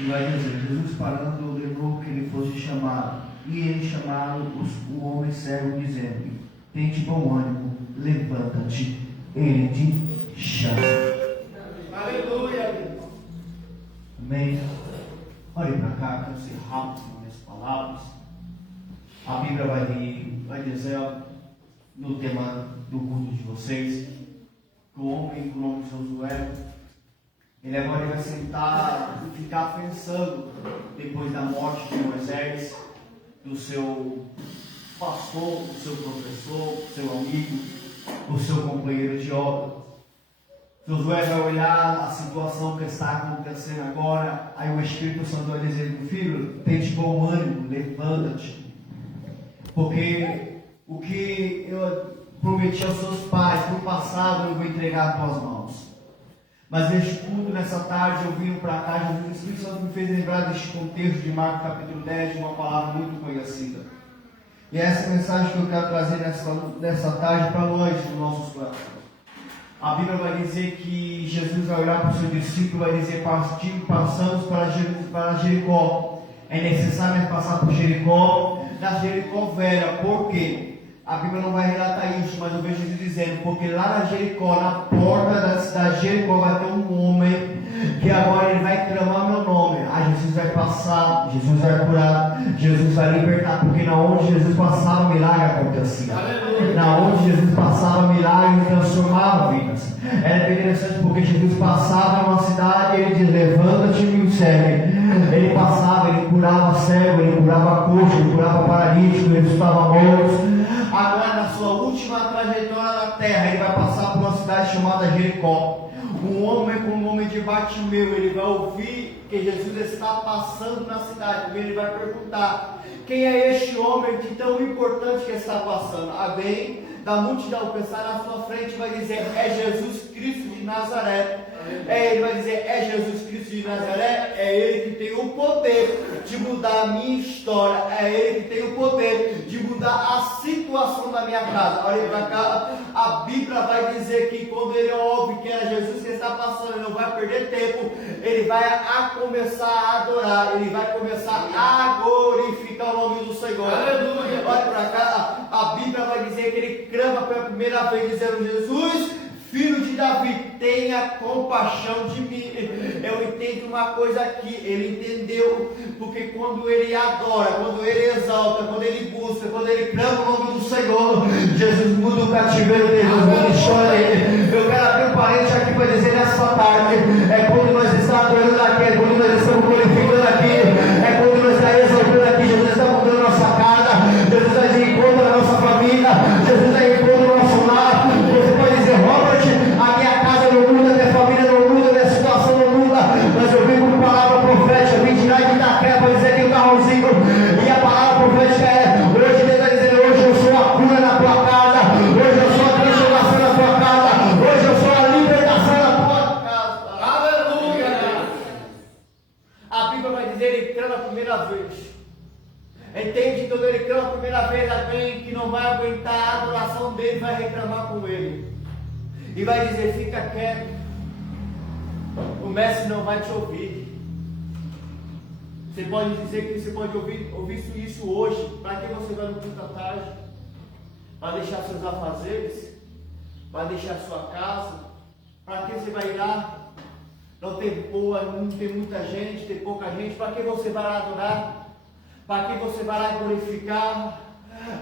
e vai dizer: Jesus parando, lembrou que ele fosse chamado, e eles chamaram o homem cego, dizendo: tente bom ânimo, levanta-te, ele te chama. Aleluia. Amém? Olhe para cá, quero ser rápido com minhas palavras. A Bíblia vai dizer no tema do culto de vocês que o homem com o nome de Josué, ele agora vai sentar e ficar pensando, depois da morte de Moisés, do seu pastor, do seu professor, do seu amigo, do seu companheiro de obra. Josué vai olhar a situação que está acontecendo agora, aí o Espírito Santo vai dizer: filho, tente bom ânimo, levanta-te, porque o que eu prometi aos seus pais no passado eu vou entregar às tuas mãos. Mas neste culto, nessa tarde, eu vim para cá, o Espírito Santo me fez lembrar deste contexto de Marcos capítulo 10, de uma palavra muito conhecida. E é essa mensagem que eu quero trazer nessa tarde para nós, nos nossos corações. A Bíblia vai dizer que Jesus vai olhar para o seu discípulo e vai dizer: passamos para Jericó. É necessário passar por Jericó, da Jericó velha. Por quê? A Bíblia não vai relatar isso, mas eu vejo Jesus dizendo: porque lá na Jericó, na porta da cidade de Jericó, vai ter um homem que agora ele vai clamar meu nome. Jesus vai passar, Jesus vai curar, Jesus vai libertar, porque na onde Jesus passava, milagre acontecia. Na onde Jesus passava, milagre transformava vidas. Era bem interessante porque Jesus passava numa cidade e ele diz: levanta-te e me segue. Ele passava, ele curava cego, ele curava coxo, ele curava paralítico, ele ressuscitava mortos. Agora, na sua última trajetória na terra, ele vai passar por uma cidade chamada Jericó. Um homem com o nome de Bartimeu, ele vai ouvir que Jesus está passando na cidade. Ele vai perguntar: quem é este homem de tão importante que está passando? Alguém da multidão pensar na sua frente vai dizer: é Jesus Cristo de Nazaré. Ele vai dizer: é Jesus Cristo de Nazaré. É Ele que tem o poder de mudar a minha história. É Ele que tem o poder de mudar a situação da minha casa. Olha para cá, a Bíblia vai dizer que quando ele ouve que é Jesus que está passando, ele não vai perder tempo. Ele vai começar a adorar. Ele vai começar a glorificar o nome do Senhor. Aleluia. Olha para cá, a Bíblia vai dizer que ele clama pela primeira vez, dizendo: Jesus, filho de Davi, tenha compaixão de mim. Eu entendo uma coisa aqui, ele entendeu, porque quando ele adora, quando ele exalta, quando ele busca, quando ele clama o nome do Senhor, Jesus muda o cativeiro dele, muda a história. Eu quero abrir um parente aqui para dizer nessa tarde, é quando nós estamos adorando aqui, é quando nós estamos glorificando aqui, é quando nós estamos exaltando aqui, Jesus está mudando a nossa casa, Jesus está de encontro na nossa família, Jesus está de encontro no nosso lar. Você pode dizer: Robert, a minha casa não muda, minha família não muda, minha situação não muda, mas eu vim com palavra profética, vim tirar de Itaquera para dizer que o carrozinho, e a palavra profética é: hoje Deus está dizendo, hoje eu sou a cura na tua casa, hoje eu sou a transformação na tua casa, hoje eu sou a libertação na tua casa. Aleluia! A Bíblia vai dizer: ele clama a primeira vez. Entende? Quando ele clama a primeira vez, alguém que não vai aguentar a adoração dele vai reclamar com ele e vai dizer: fica quieto, o mestre não vai te ouvir. Você pode dizer que você pode ouvir isso hoje. Para que você vai no culto à tarde? Para deixar seus afazeres? Para deixar sua casa? Para que você vai ir lá? Não tem muita gente, tem pouca gente. Para que você vai lá adorar? Para que você vai lá glorificar?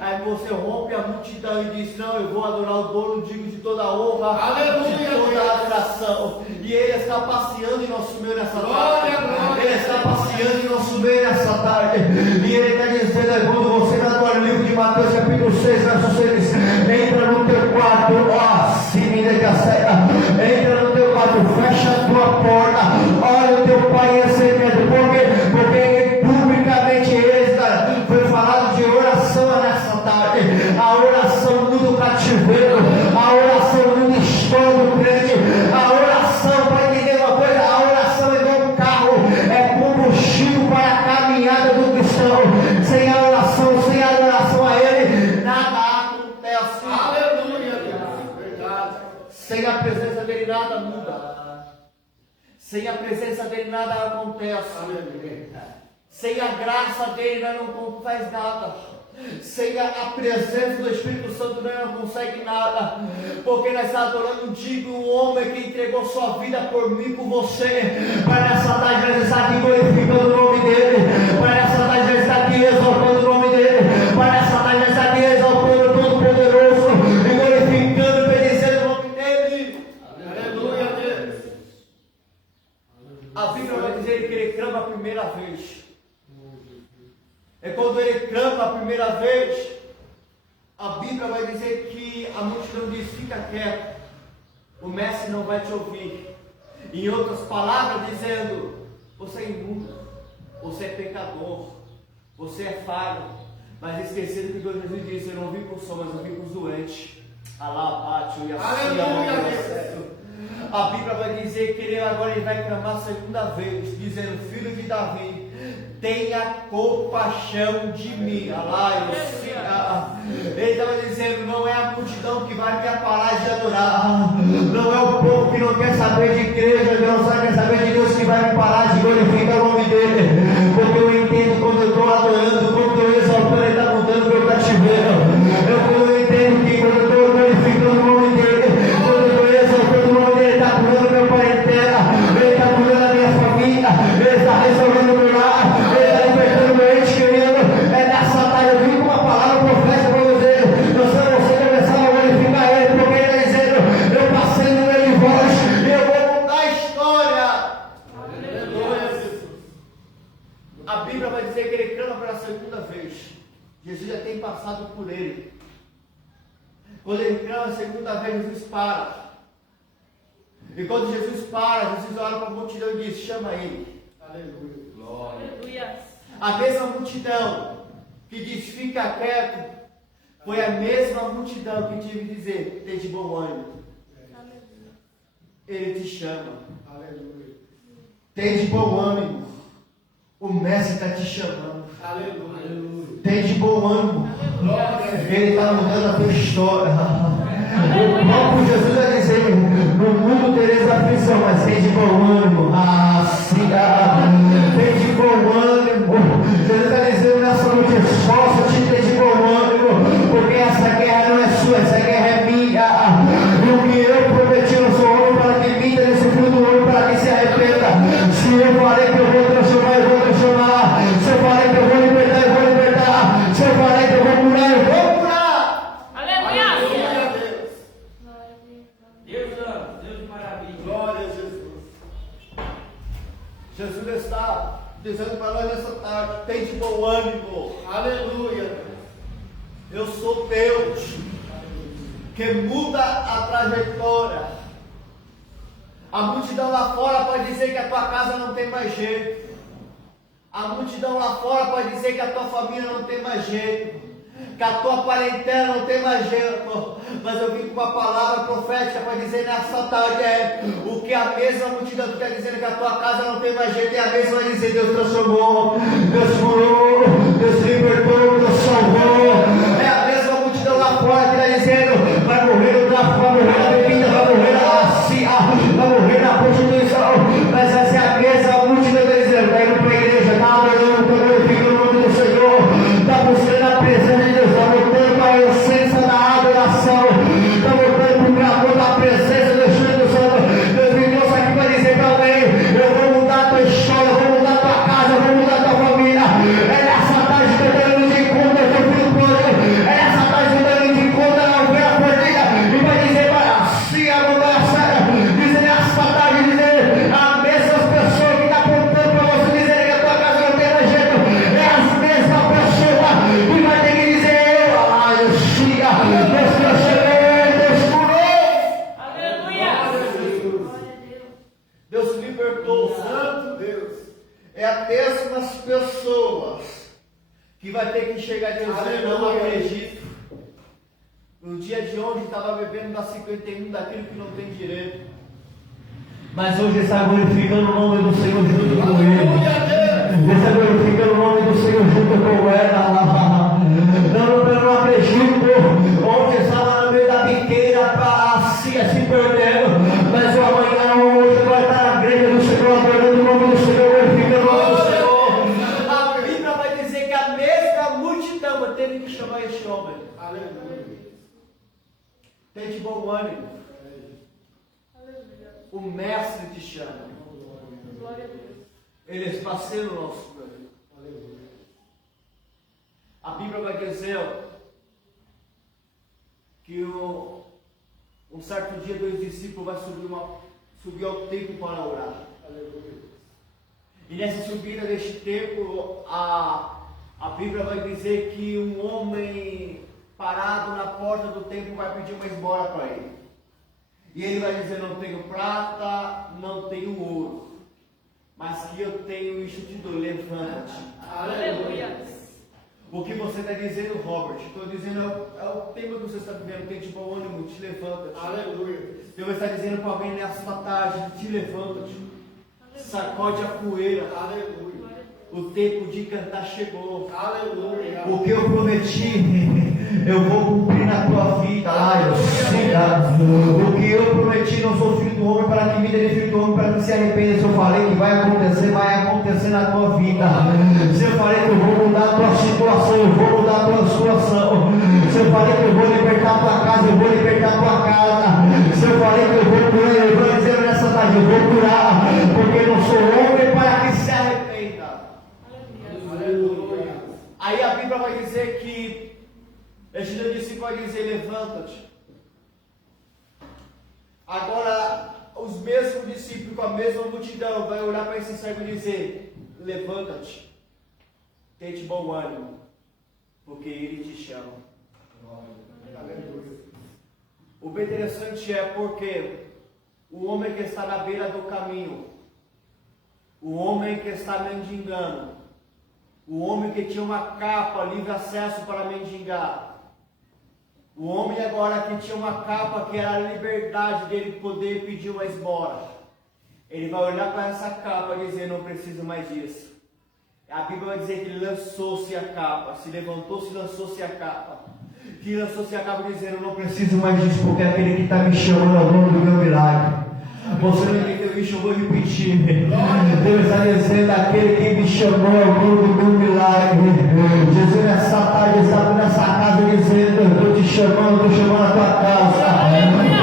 Aí você rompe a multidão e diz: não, eu vou adorar o dono digno de toda a honra, aleluia, de toda a adoração. E ele está passeando em nosso meio nessa tarde. Ele está passeando em nosso meio nessa tarde. E ele está dizendo: quando você adora o livro de Mateus capítulo 6, verso 6, entra no teu quarto, entra no teu quarto, fecha a tua porta, olha o teu pai em segredo, porque publicamente ele foi falado de oração nessa tarde. A oração muda o cativeiro, a oração muda a história do crente, a oração, para entender uma coisa, a oração é igual um carro, é combustível para a caminhada do cristão. Sem a oração, sem a adoração a ele, nada acontece. Aleluia, Deus, verdade. Sem a presença dele nada muda, sem a presença dele nada acontece. Aleluia. Sem a graça dele nós não faz nada. Sem a presença do Espírito Santo nós não consegue nada. Porque nós estamos adorando um digno, um homem que entregou sua vida por mim, por você. Para nessa tarde nós estamos aqui glorificando o nome dele. Para nessa tarde nós estamos aqui exaltando o nome dele. Para nessa tarde nós estamos aqui exaltando o Todo-Poderoso e glorificando e bendizendo o nome dele. Aleluia, Deus. A Bíblia vai dizer que ele clama a primeira vez. É quando ele clama a primeira vez, a Bíblia vai dizer que a multidão diz: fica quieto, o mestre não vai te ouvir. Em outras palavras, dizendo: você é imundo, você é pecador, você é falho. Mas esquecendo que Jesus disse: eu não vim com os sós, mas eu vim com os doentes. Alá, bate, aleluia. A Bíblia vai dizer que ele agora vai clamar a segunda vez, dizendo: filho de Davi, tenha compaixão de mim. Ele estava dizendo: não é a multidão que vai me parar de adorar, não é o povo que não quer saber de igreja, que não quer saber de Deus, que vai me parar de glorificar o nome dele. Porque eu entendo, quando eu estou adorando, quando eu estou exaltando, ele está mudando meu cativeiro. Eu entendo que quando eu estou glorificando o nome dele, quando eu estou exaltando o nome dele, ele está curando meu parentela, ele está curando a minha família, ele está resolvendo o meu lar, ele está libertando meu ente querido. É nessa tarde eu vim com uma palavra profética para você. Não sei você começar a glorificar ele, porque ele está dizendo: eu passei no meio de vós e eu vou mudar a história. Aleluia. A Bíblia vai dizer que ele clama pela segunda vez. Jesus já tem passado por ele. Quando ele clama a segunda vez, Jesus para. E quando Jesus para, Jesus olha para a multidão e diz: chama ele. Aleluia. Glória. A mesma multidão que diz: fica quieto, foi a mesma multidão que tive que dizer: tem de bom ânimo. Ele te chama. Aleluia. Tem de bom ânimo. O mestre está te chamando. Aleluia. Tem de bom ânimo. Ele está mudando a tua história. O próprio Jesus vai dizer: no mundo tereis aflição, mas tem de bom ânimo. Tem de bom ânimo. Jesus está dizendo nessa noite: esforça-te, tem de bom ânimo. Eu sou Deus que muda a trajetória. A multidão lá fora pode dizer que a tua casa não tem mais jeito. A multidão lá fora pode dizer que a tua família não tem mais jeito, que a tua parentela não tem mais jeito. Mas eu vim com uma palavra profética para dizer nessa tarde o que a mesma multidão que está dizendo que a tua casa não tem mais jeito, é a mesma vai dizer: Deus transformou, Deus curou, Deus libertou, Deus salvou. É a mesma multidão lá fora que está dizendo: vai morrer no tráfico, vai morrer na bebida, vai morrer vai morrer na prostituição. Mas essa é a mesma multidão que está dizendo: vai indo para a igreja, está adorando, está glorificando o nome do Senhor, está buscando a presença de Deus, está voltando para a essência da adoração, está voltando para o clamor da presença do Espírito Santo. Deus me trouxe aqui para dizer para alguém: eu vou mudar a tua história, eu vou mudar a tua casa, eu vou mudar a tua família. É nessa tarde que eu estou indo de encontro ao teu filho pródigo, é nessa tarde que eu estou indo de encontro à ovelha perdida, e vai dizer para si, a mulher séria, dizer nessa tarde, dizer a mesmas pessoas que está apontando para você, dizer que a tua casa não tem mais jeito, é as mesmas pessoas que vai ter que dizer: Deus transformou, Deus curou. Aleluia. Deus libertou, Santo Deus. É as mesmas pessoas que vai ter que chegar e dizer: não acredito. No dia de ontem estava bebendo da 51 daquilo que não tem direito, mas hoje está glorificando o nome do Senhor junto com ele. Está glorificando o nome do Senhor junto com ela. Eu não acredito. Ontem estava no meio da biqueira assim se perdendo, mas o amanhã hoje vai estar na igreja do Senhor, adorando o nome do Senhor, glorificando o nome do Senhor. A Bíblia vai dizer que a mesma multidão teve que chamar este homem. Aleluia. Tem de bom ânimo. O mestre te chama. Ele está sendo nosso meio. A Bíblia vai dizer que um certo dia 2 discípulos vai subir ao templo para orar. E nessa subida deste templo, a Bíblia vai dizer que um homem parado na porta do templo vai pedir uma esmola para ele. E ele vai dizer: não tenho prata, não tenho ouro, mas que eu tenho isto te dou, levanta-te. Aleluia. O que você está dizendo, Robert? Estou dizendo, é o tema que você está vivendo, tem tipo bom ânimo, te levanta-te. Aleluia. Deus está dizendo para alguém nesta tarde: te levanta-te, sacode a poeira. Aleluia. O tempo de cantar chegou. Aleluia. O que eu prometi, eu vou cumprir na tua vida. O que eu prometi, não sou filho do homem para que me dê filho do homem para que se arrependa. Se eu falei que vai acontecer na tua vida. Se eu falei que eu vou mudar a tua situação, eu vou mudar a tua situação. Se eu falei que eu vou libertar a tua casa, eu vou libertar a tua casa. Se eu falei que eu vou curar, eu vou dizer nessa tarde: eu vou curar, porque eu não sou homem para que se arrependa. Aleluia. Aí a Bíblia vai dizer que este discípulo vai dizer: levanta-te. Agora, os mesmos discípulos com a mesma multidão vai olhar para esse cego e dizer: levanta-te, tente bom ânimo, porque ele te chama. Aleluia. O bem interessante é porque o homem que está na beira do caminho, o homem que está mendigando, o homem que tinha uma capa, livre acesso para mendigar, o homem agora que tinha uma capa que era a liberdade dele poder pedir uma esmola, ele vai olhar para essa capa e dizer: não preciso mais disso. A Bíblia vai dizer que ele lançou-se a capa, se levantou-se e lançou-se a capa. Que lançou-se a capa dizendo: não preciso mais disso, porque é aquele que está me chamando ao nome do meu milagre. Você não entendeu isso, eu vou repetir. Deus está dizendo: aquele que me chamou ao nome do meu milagre. Jesus nessa tarde está nessa casa dizendo: eu estou te chamando, estou chamando a tua casa.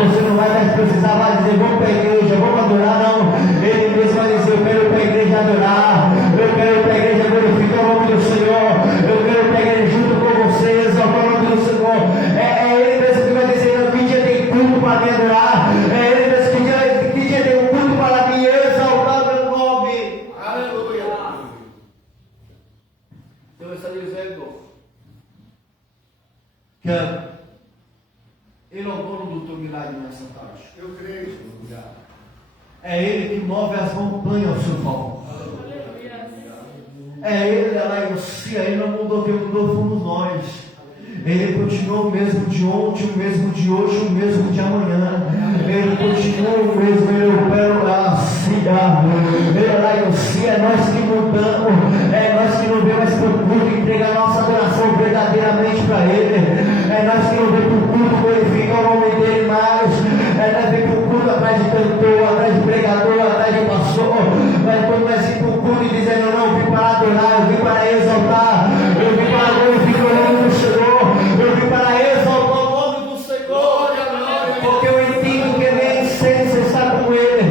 Você não vai mais precisar mais dizer: vamos para a igreja, vamos adorar, não. Ele mesmo vai dizer: eu quero ir para a igreja adorar, eu quero ir para a igreja glorificar o nome do Senhor, eu quero ir para a igreja junto com vocês, exaltar o nome do Senhor. É Ele mesmo que vai dizer: que dia tem culto para me adorar, é Ele mesmo que dia tem um culto para me exaltar meu nome. Aleluia. Deus está dizendo: que Ele é o dono do teu milagre nessa tarde. Eu creio. É Ele que move as montanhas ao seu favor. É Ele, Ele não mudou, quem mudou fomos nós. Ele continua o mesmo de ontem, o mesmo de hoje, o mesmo de amanhã. Ele continua o mesmo, Ele opera assim. É nós que mudamos, é nós que não vemos mais por culto, entregar nossa adoração verdadeiramente para Ele. É nós que não vemos por culto glorificar o nome dEle mais. É nós que vemos por culto atrás de cantor, atrás de pregador, atrás de pastor. Mas quando nós vamos por culto e dizendo, não, eu vim para adorar, eu vim para exaltar, eu vim para glorificar o nome do Senhor, eu vim para exaltar o nome do Senhor, porque eu entendo que minha essência está com Ele,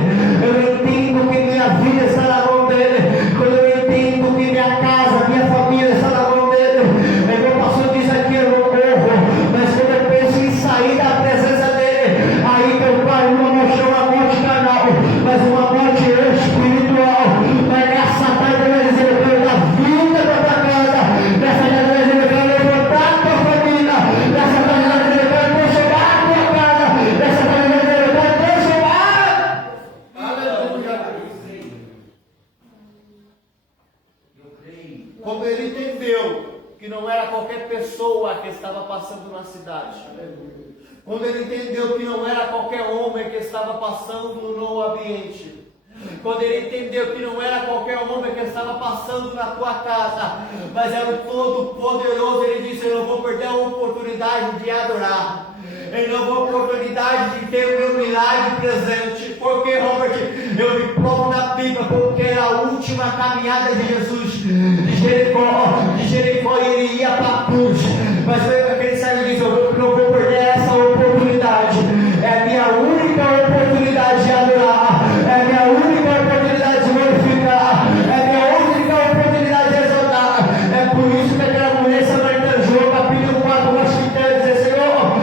eu entendo que minha vida está na mão dEle, quando eu entendo que minha casa, minha família está na mão dEle. Meu pastor diz aqui, eu não morro, mas quando eu penso em sair da presença dEle, aí meu pai não chama a morte carnal, mas uma morte espiritual. Mas nessa tarde eu vou dizer, eu quero dar vida para tua casa, nessa tarde eu quero levantar a tua família, nessa tarde eu quero transformar a tua casa, nessa tarde eu quero transformar. Quando ele entendeu que não era qualquer pessoa que estava passando na cidade, quando ele entendeu que não era qualquer homem que estava passando no ambiente, quando ele entendeu que não era qualquer homem que estava passando na tua casa, mas era o Todo-Poderoso, ele disse, eu não vou perder a oportunidade de adorar, eu não vou perder a oportunidade de ter o meu milagre presente. Porque, Robert, eu me provo na Bíblia, porque era a última caminhada de Jesus de Jericó, e ele ia para a cruz, mas aquele servo disse, eu não vou perder essa oportunidade, é a minha única oportunidade de adorar, é a minha única oportunidade de glorificar, é a minha única oportunidade de exaltar. É por isso que aquela mulher samaritana, João capítulo 4, verso 30, diz, Senhor,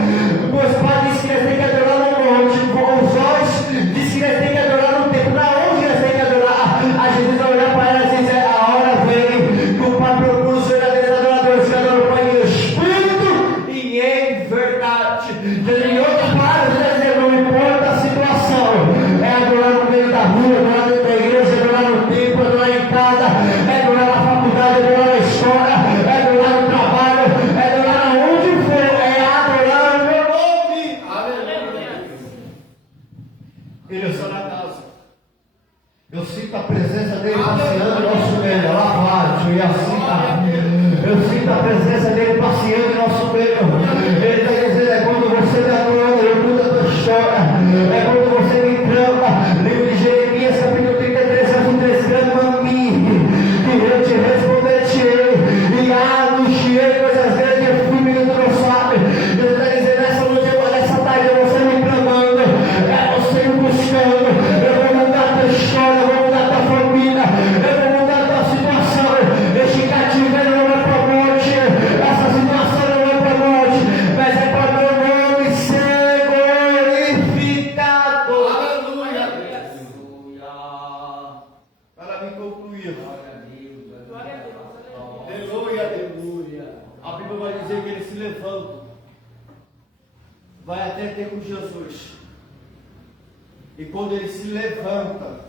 meus pais dizem que nós temos que adorar no monte, os olhos dizem que nós temos que adorar no templo, na onde nós temos que adorar? A Jesus vai olhar para ela e diz, a hora vem que o Pai procura os verdadeiros adoradores que adoram o Pai em espírito e em verdade. Em outras palavras, não importa a situação, é adorar no meio da rua, adorar dentro da igreja, adorar no templo, adorar em casa, é adorar na faculdade, é adorar na escola, é adorar no trabalho, é adorar aonde for, é adorar o meu nome. Aleluia. Ele está na casa. Eu sinto a presença dele passeando em nosso meio, lavado, e assim tá. Eu sinto a presença dele passeando em nosso meio. Ele está dizendo, é quando você me adora, eu mudo a tua história. É quando você me clama. Livro de Jeremias, capítulo 33, verso 3, clama a mim, e eu te responderei, e anunciei coisas grandes e firmes que tu não sabe. Ele está dizendo, nessa tarde, você me clamando, é você me buscando, eu vou mudar a tua história, eu vou mudar a tua família, eu vou mudar a tua situação. Este cativeiro não é para a morte, essa situação não é para a morte, mas é para meu nome ser glorificado. Aleluia. Para me concluir. Aleluia. A Bíblia vai dizer que ele se levanta, vai até ter com Jesus. E quando ele se levanta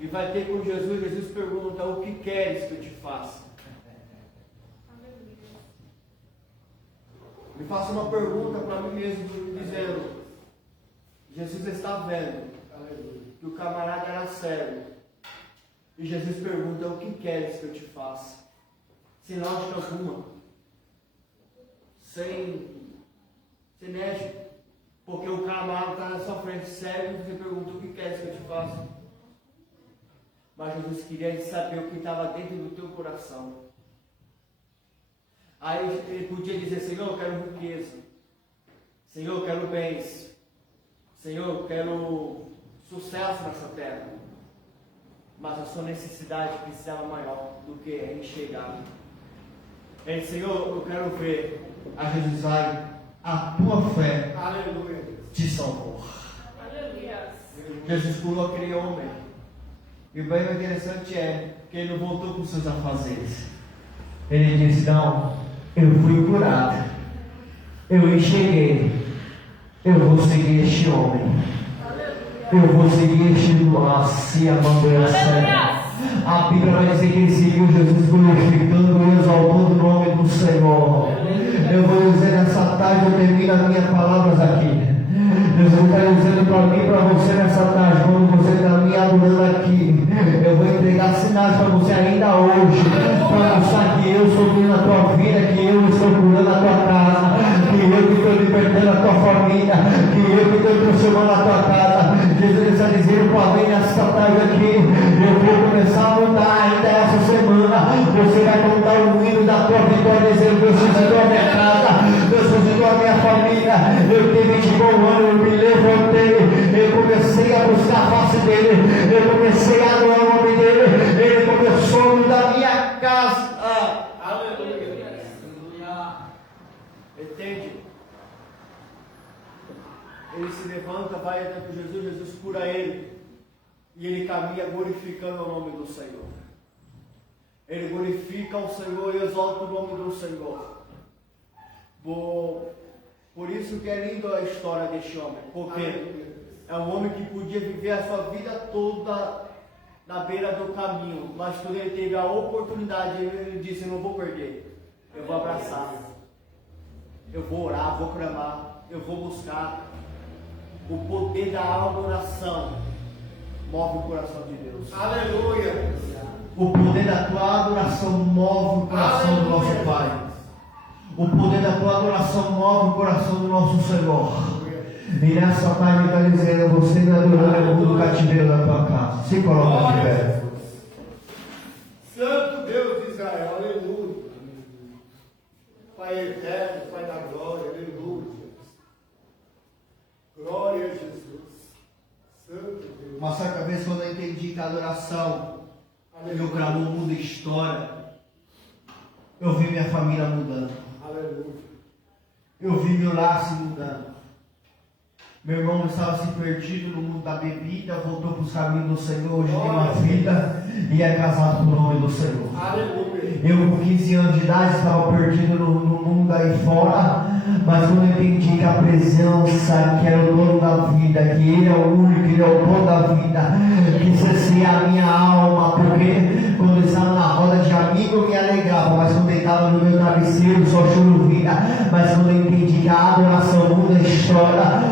e vai ter com Jesus, Jesus pergunta, o que queres que eu te faça? Me faço uma pergunta para mim mesmo, dizendo, Jesus está vendo que o camarada era cego. E Jesus pergunta, o que queres que eu te faça? Sem lógica alguma. Sem négio. Porque o camarada está na sua frente cego e você pergunta, o que queres que eu te faça? Mas Jesus queria saber o que estava dentro do teu coração. Aí ele podia dizer, Senhor, eu quero riqueza. Senhor, eu quero bens. Senhor, eu quero sucesso nessa terra. Mas a sua necessidade precisava maior do que enxergar. Ele disse, Senhor, eu quero ver. A Jesus vai, a tua fé, aleluia, te salvou. Aleluia. Jesus curou aquele homem. E o bem interessante é que ele não voltou com seus afazeres. Ele disse, não, eu fui curado. Eu enxerguei. Eu vou seguir este homem. Eu vou seguir este assim, a A Bíblia vai dizer que ele seguiu Jesus glorificando e exaltando o nome do Senhor. Eu vou dizer nessa tarde, eu termino as minhas palavras aqui. Jesus está dizendo para mim e para você nessa tarde, quando você está me adorando aqui, eu vou entregar sinais para você ainda hoje, para mostrar que eu sou Deus na tua vida, que eu estou curando a tua casa, que eu que estou libertando a tua família, que eu que estou transformando a tua casa. Jesus está dizendo para mim nessa tarde aqui, eu vou começar a mudar ainda essa semana. Você vai contar o hino da tua vitória, dizendo: Deus visitou a minha casa, Deus visitou a minha família, eu tive de bom ano, eu me levantei, eu comecei a buscar a face dele, eu comecei a adorar o nome dele, ele começou a mudar a minha casa. Aleluia. Entende? Ele se levanta, vai até para Jesus, Jesus cura ele, e ele caminha glorificando o nome do Senhor. Ele glorifica o Senhor e exalta o nome do Senhor. Por isso que é linda a história deste homem, porque é um homem que podia viver a sua vida toda na beira do caminho, mas quando ele teve a oportunidade, ele disse: não vou perder, eu vou abraçar, eu vou orar, vou clamar, eu vou buscar. O poder da adoração move o coração de Deus. Aleluia! O poder da tua adoração move o coração do nosso Pai. O poder da tua adoração move o coração do nosso Senhor. E nessa tarde está dizendo: você me adorando no cativeiro da tua casa. Se coloca de pé. Santo Deus de Israel, aleluia. Pai eterno, Pai da glória, aleluia. Glória a Jesus. Santo Deus. Mas certa vez, quando eu entendi que a adoração e o clamor muda a história, eu vi minha família mudando. Aleluia. Eu vi meu lar se mudando. Meu irmão estava se perdido no mundo da bebida, voltou para os caminhos do Senhor, hoje tem uma filha e é casado com o nome do Senhor. Aleluia. Eu com 15 anos de idade estava perdido no mundo aí fora, mas quando eu entendi que a presença, que era o dono da vida, que Ele é o único, Ele é o dono da vida, que sacia a minha alma, porque quando eu estava na roda de amigo eu me alegrava, mas quando eu estava no meu travesseiro só choro vinha. Mas quando eu entendi que a adoração muda a história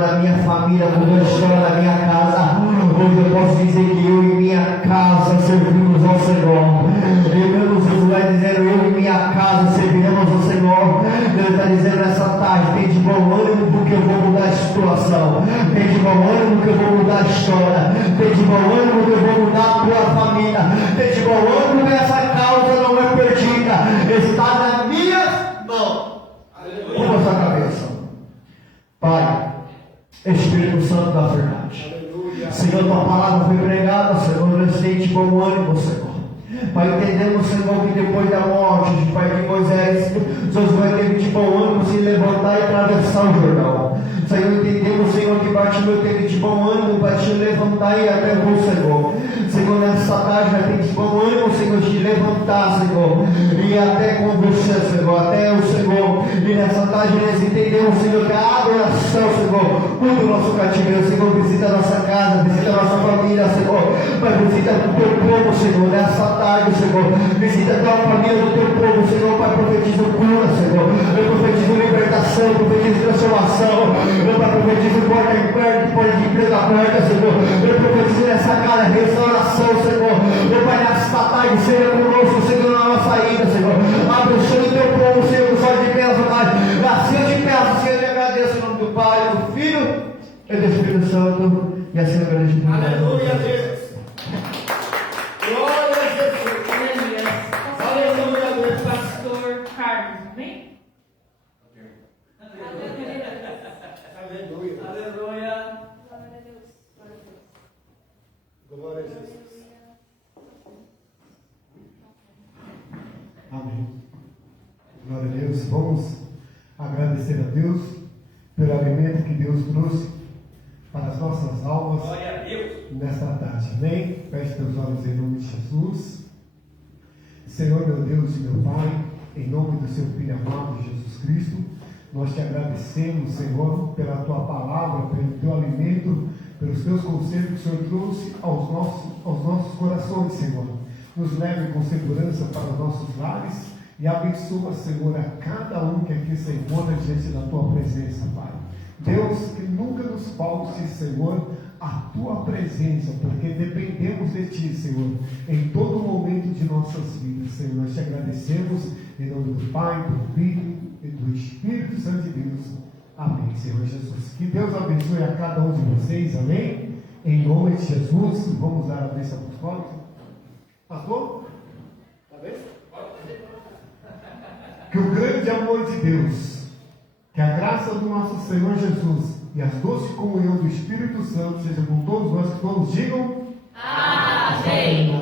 da minha família, mudou a história da minha casa, hoje eu posso dizer que eu e minha casa servimos ao Senhor. E meu Jesus vai dizendo: eu e minha casa serviremos ao Senhor. Ele está dizendo nessa tarde: tem de bom ânimo porque eu vou mudar a situação, tem de bom ânimo que eu vou mudar a história, tem de bom ânimo que eu vou mudar a tua família, tem de bom ânimo que essa causa não é perdida, está nas minhas mãos. Curva a sua cabeça. Pai, Espírito Santo da verdade, Senhor, tua palavra foi pregada, Senhor, nós temos de bom ânimo, Senhor. Pai, entendemos, Senhor, que depois da morte de Pai de Moisés, Josué teve de bom ânimo se levantar e atravessar o Jordão. Senhor, entendemos, Senhor, que Bartimeu teve de bom ânimo para te levantar e até o Senhor. Senhor, nessa tarde já tem de bom ânimo, Senhor, de levantar, Senhor, e até com você, Senhor, até o Senhor. E nessa tarde nós entendemos, Senhor, que a adoração, Senhor, muda o nosso cativeiro, Senhor, visita a nossa casa, visita a nossa família, Senhor, Pai, visita o teu povo, Senhor, nessa tarde, Senhor, visita a tua família, do teu povo, Senhor, Pai, profetiza cura, Senhor, eu profetizo libertação, eu profetizo transformação, eu profetizo porta de emprego aberta, Senhor, eu profetizo nessa casa restauração, Senhor, meu Pai, nessa tarde, seja conosco, Senhor, na nossa ida, Senhor, abençoe o teu povo, Senhor, só de peço, Pai, assim eu te peço, Senhor, eu te agradeço em nome do Pai, do Filho e do Espírito Santo, e assim eu agradeço de Aleluia, Deus. Glória a Jesus. Aleluia. Aleluia. Pastor Carlos, amém? Aleluia. Aleluia. Glória a Jesus. Amém. Glória a Deus. Vamos agradecer a Deus pelo alimento que Deus trouxe para as nossas almas. Glória a Deus. Nesta tarde, amém? Feche teus olhos em nome de Jesus. Senhor, meu Deus e meu Pai, em nome do seu Filho amado Jesus Cristo, Nós te agradecemos, Senhor, pela tua palavra, pelo teu alimento, pelos teus conselhos que o Senhor trouxe aos nossos corações, Senhor. Nos leve com segurança para os nossos lares e abençoa, Senhor, a cada um que aqui se encontra diante da tua presença, Pai. Deus, que nunca nos falte, Senhor, a tua presença, porque dependemos de ti, Senhor, em todo momento de nossas vidas, Senhor. Nós te agradecemos em nome do Pai, do Filho e do Espírito Santo de Deus. Amém, Senhor Jesus. Que Deus abençoe a cada um de vocês, amém? Em nome de Jesus, vamos dar a bênção apostólica. Pastor? Que o grande amor de Deus, que a graça do nosso Senhor Jesus e a doce comunhão do Espírito Santo seja com todos nós, que todos digam amém.